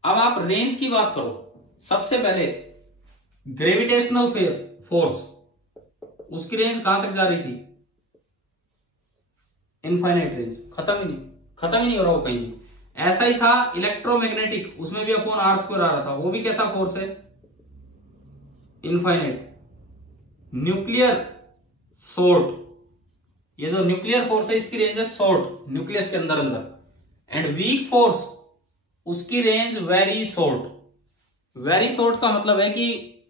अब आप रेंज की बात करो, सबसे पहले ग्रेविटेशनल फोर्स, उसकी रेंज कहां तक जा रही थी? इनफाइनाइट रेंज, खत्म ही नहीं हो रहा वो कहीं भी। ऐसा ही था इलेक्ट्रोमैग्नेटिक, उसमें भी अपॉन आर स्क्वायर आ रहा था, वो भी कैसा फोर्स है? इनफाइनाइट। न्यूक्लियर शॉर्ट, ये जो न्यूक्लियर फोर्स है इसकी रेंज है शॉर्ट, न्यूक्लियस के अंदर। एंड वीक फोर्स, उसकी range very short. Very short का मतलब है कि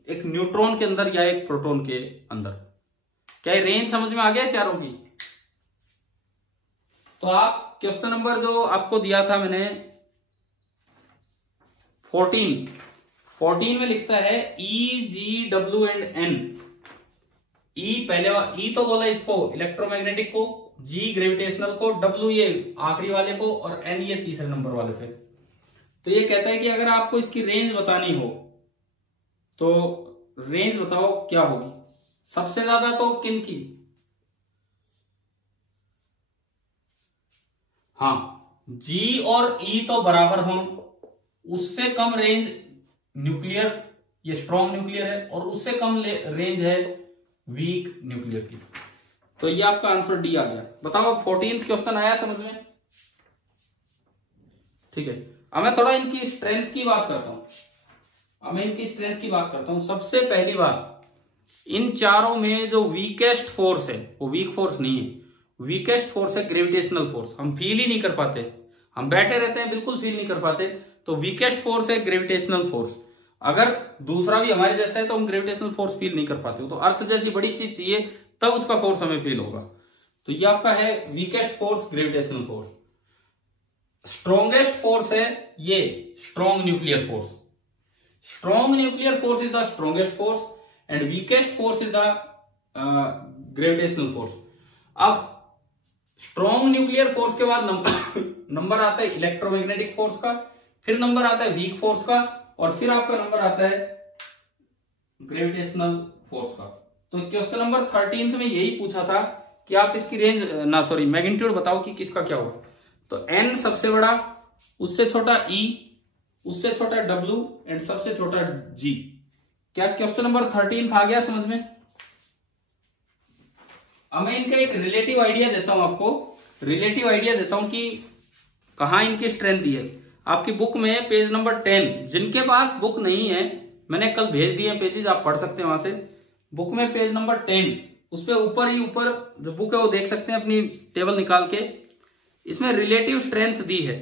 एक न्यूट्रॉन के अंदर या एक प्रोटॉन के अंदर। क्या रेंज समझ में आ गया चारों की? तो आप क्वेश्चन नंबर जो आपको दिया था मैंने 14 में लिखता है E, G, W and N। E पहले E तो बोला इसको इलेक्ट्रोमैग्नेटिक को, G ग्रेविटेशनल को, W ये आखिरी वाले को, और N ये तीसरे नंबर वाले पे। तो ये कहता है कि अगर आपको इसकी रेंज बतानी हो तो रेंज बताओ क्या होगी? सबसे ज्यादा तो किन की? हाँ, G और E तो बराबर हों, उससे कम रेंज न्यूक्लियर, ये स्ट्रॉन्ग न्यूक्लियर है, और उससे कम रेंज है वीक न्यूक्लियर की। तो ये आपका आंसर डी आ गया। बताओ अब 14th क्वेश्चन आया समझ में? ठीक है, अब मैं थोड़ा इनकी स्ट्रेंथ की बात करता हूं। सबसे पहली बात, इन चारों में जो वीकेस्ट फोर्स है वो वीक फोर्स नहीं है, वीकेस्ट फोर्स है ग्रेविटेशनल फोर्स। हम फील ही नहीं कर पाते, हम बैठे रहते हैं बिल्कुल फील नहीं कर पाते, तो वीकेस्ट फोर्स है ग्रेविटेशनल फोर्स। अगर दूसरा भी हमारे जैसा है तो हम ग्रेविटेशनल फोर्स फील नहीं कर पाते, तो अर्थ जैसी बड़ी चीज चाहिए तब उसका फोर्स हमें फील होगा। तो ये आपका है weakest force gravitational force. Strongest force है ये strong nuclear force. Strong nuclear force is the strongest force and weakest force is the gravitational force. अब स्ट्रॉन्ग न्यूक्लियर फोर्स के बाद नंबर आता है इलेक्ट्रोमैग्नेटिक फोर्स का, फिर नंबर आता है वीक फोर्स का, और फिर आपका नंबर आता है ग्रेविटेशनल फोर्स का। तो क्वेश्चन नंबर 13 में यही पूछा था कि आप इसकी रेंज मैग्नीट्यूड बताओ कि किसका क्या होगा। तो N सबसे बड़ा, उससे छोटा E, उससे छोटा W एंड सबसे छोटा G। क्या क्वेश्चन नंबर 13 आ गया समझ में? अब मैं इनका एक रिलेटिव आइडिया देता हूं आपको, रिलेटिव आइडिया देता हूं कि कहां इनकी स्ट्रेंथ दी है। आपकी बुक में पेज नंबर 10, जिनके पास बुक नहीं है मैंने कल भेज दिए पेजेस, आप पढ़ सकते हैं वहां से। बुक में पेज नंबर 10, उस पर ऊपर ही ऊपर जो बुक है वो देख सकते हैं अपनी टेबल निकाल के, इसमें रिलेटिव स्ट्रेंथ दी है।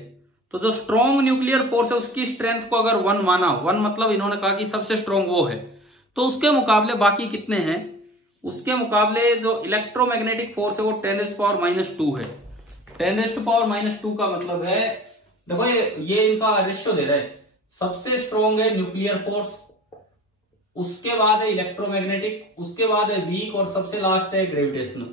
तो जो स्ट्रॉन्ग न्यूक्लियर फोर्स है उसकी स्ट्रेंथ को अगर 1 माना, 1 मतलब इन्होंने कहा कि सबसे स्ट्रॉन्ग वो है, तो उसके मुकाबले बाकी कितने हैं? उसके मुकाबले जो इलेक्ट्रोमैग्नेटिक फोर्स है वो 10⁻² है। 10⁻² का मतलब है, देखो ये इनका रेशियो दे रहा है, सबसे स्ट्रॉन्ग है न्यूक्लियर फोर्स, उसके बाद है इलेक्ट्रोमैग्नेटिक, उसके बाद है वीक और सबसे लास्ट है ग्रेविटेशनल।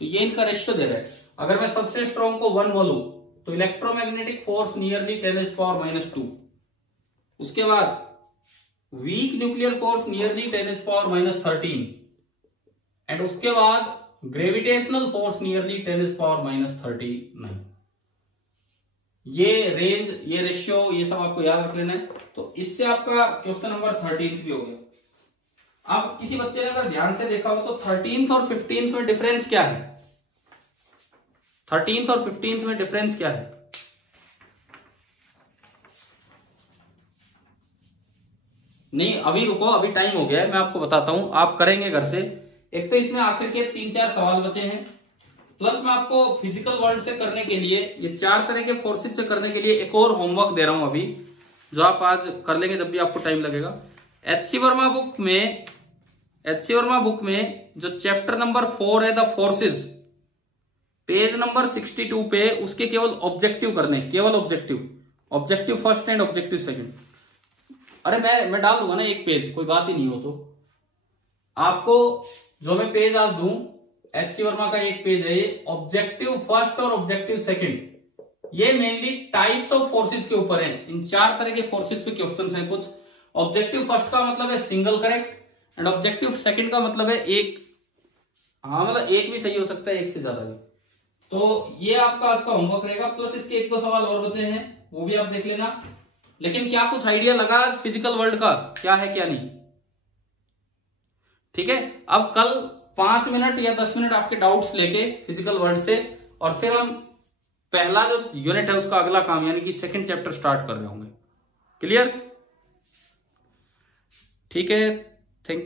तो ये इनका रेशियो दे रहा है। अगर मैं सबसे स्ट्रॉन्ग को 1 बोलूं तो इलेक्ट्रोमैग्नेटिक फोर्स नियरली 10⁻⁻²। उसके बाद weak nuclear force nearly 10⁻⁻13 and उसके बाद ग्रेविटेशनल फोर्स नियरली 10⁻⁻39। ये रेंज, ये रेशियो, ये सब आपको याद रख लेना है। तो इससे आपका क्वेश्चन नंबर 13 भी हो गया। अब किसी बच्चे ने अगर ध्यान से देखा हो तो 13th और 15th में डिफरेंस क्या है? 13th और 15th में डिफरेंस क्या है? नहीं अभी रुको, अभी टाइम हो गया है, मैं आपको बताता हूं, आप करेंगे घर से। एक तो इसमें आखिर के 3-4 सवाल बचे हैं, प्लस मैं आपको फिजिकल वर्ल्ड से करने के लिए, ये 4 तरह के फोर्सेज से करने के लिए एक और होमवर्क दे रहा हूं अभी, जो आप आज कर लेंगे जब भी आपको टाइम लगेगा। एच.सी. वर्मा बुक में जो चैप्टर नंबर 4 है द फोर्सेज, पेज नंबर 62 पे उसके केवल ऑब्जेक्टिव करने, केवल objective first and objective second. अरे मैं डाल दूंगा ना एक पेज, कोई बात ही नहीं हो। तो आपको जो मैं पेज आज दूं, एच.सी. वर्मा का एक पेज है ये, ऑब्जेक्टिव फर्स्ट और ऑब्जेक्टिव सेकंड। ये मेनली टाइप्स ऑफ फोर्सेस के ऊपर है। इन 4 तरह के फोर्सेस पे क्वेश्चंस हैं कुछ। ऑब्जेक्टिव फर्स्ट का मतलब है single correct, and objective second का मतलब है एक, हाँ मतलब एक भी सही हो सकता है, एक से ज्यादा भी। तो ये आपका आज का होमवर्क रहेगा, प्लस इसके 1-2 सवाल और बचे हैं, वो भी आप देख लेना। लेकिन क्या कुछ आइडिया लगा फिजिकल वर्ल्ड का, क्या है क्या नहीं? ठीक है, अब कल 5 मिनट या 10 मिनट आपके डाउट्स लेके फिजिकल वर्ल्ड से, और फिर हम पहला जो यूनिट है उसका अगला काम यानी कि सेकंड चैप्टर स्टार्ट कर रहे होंगे। क्लियर? ठीक है, थैंक यू।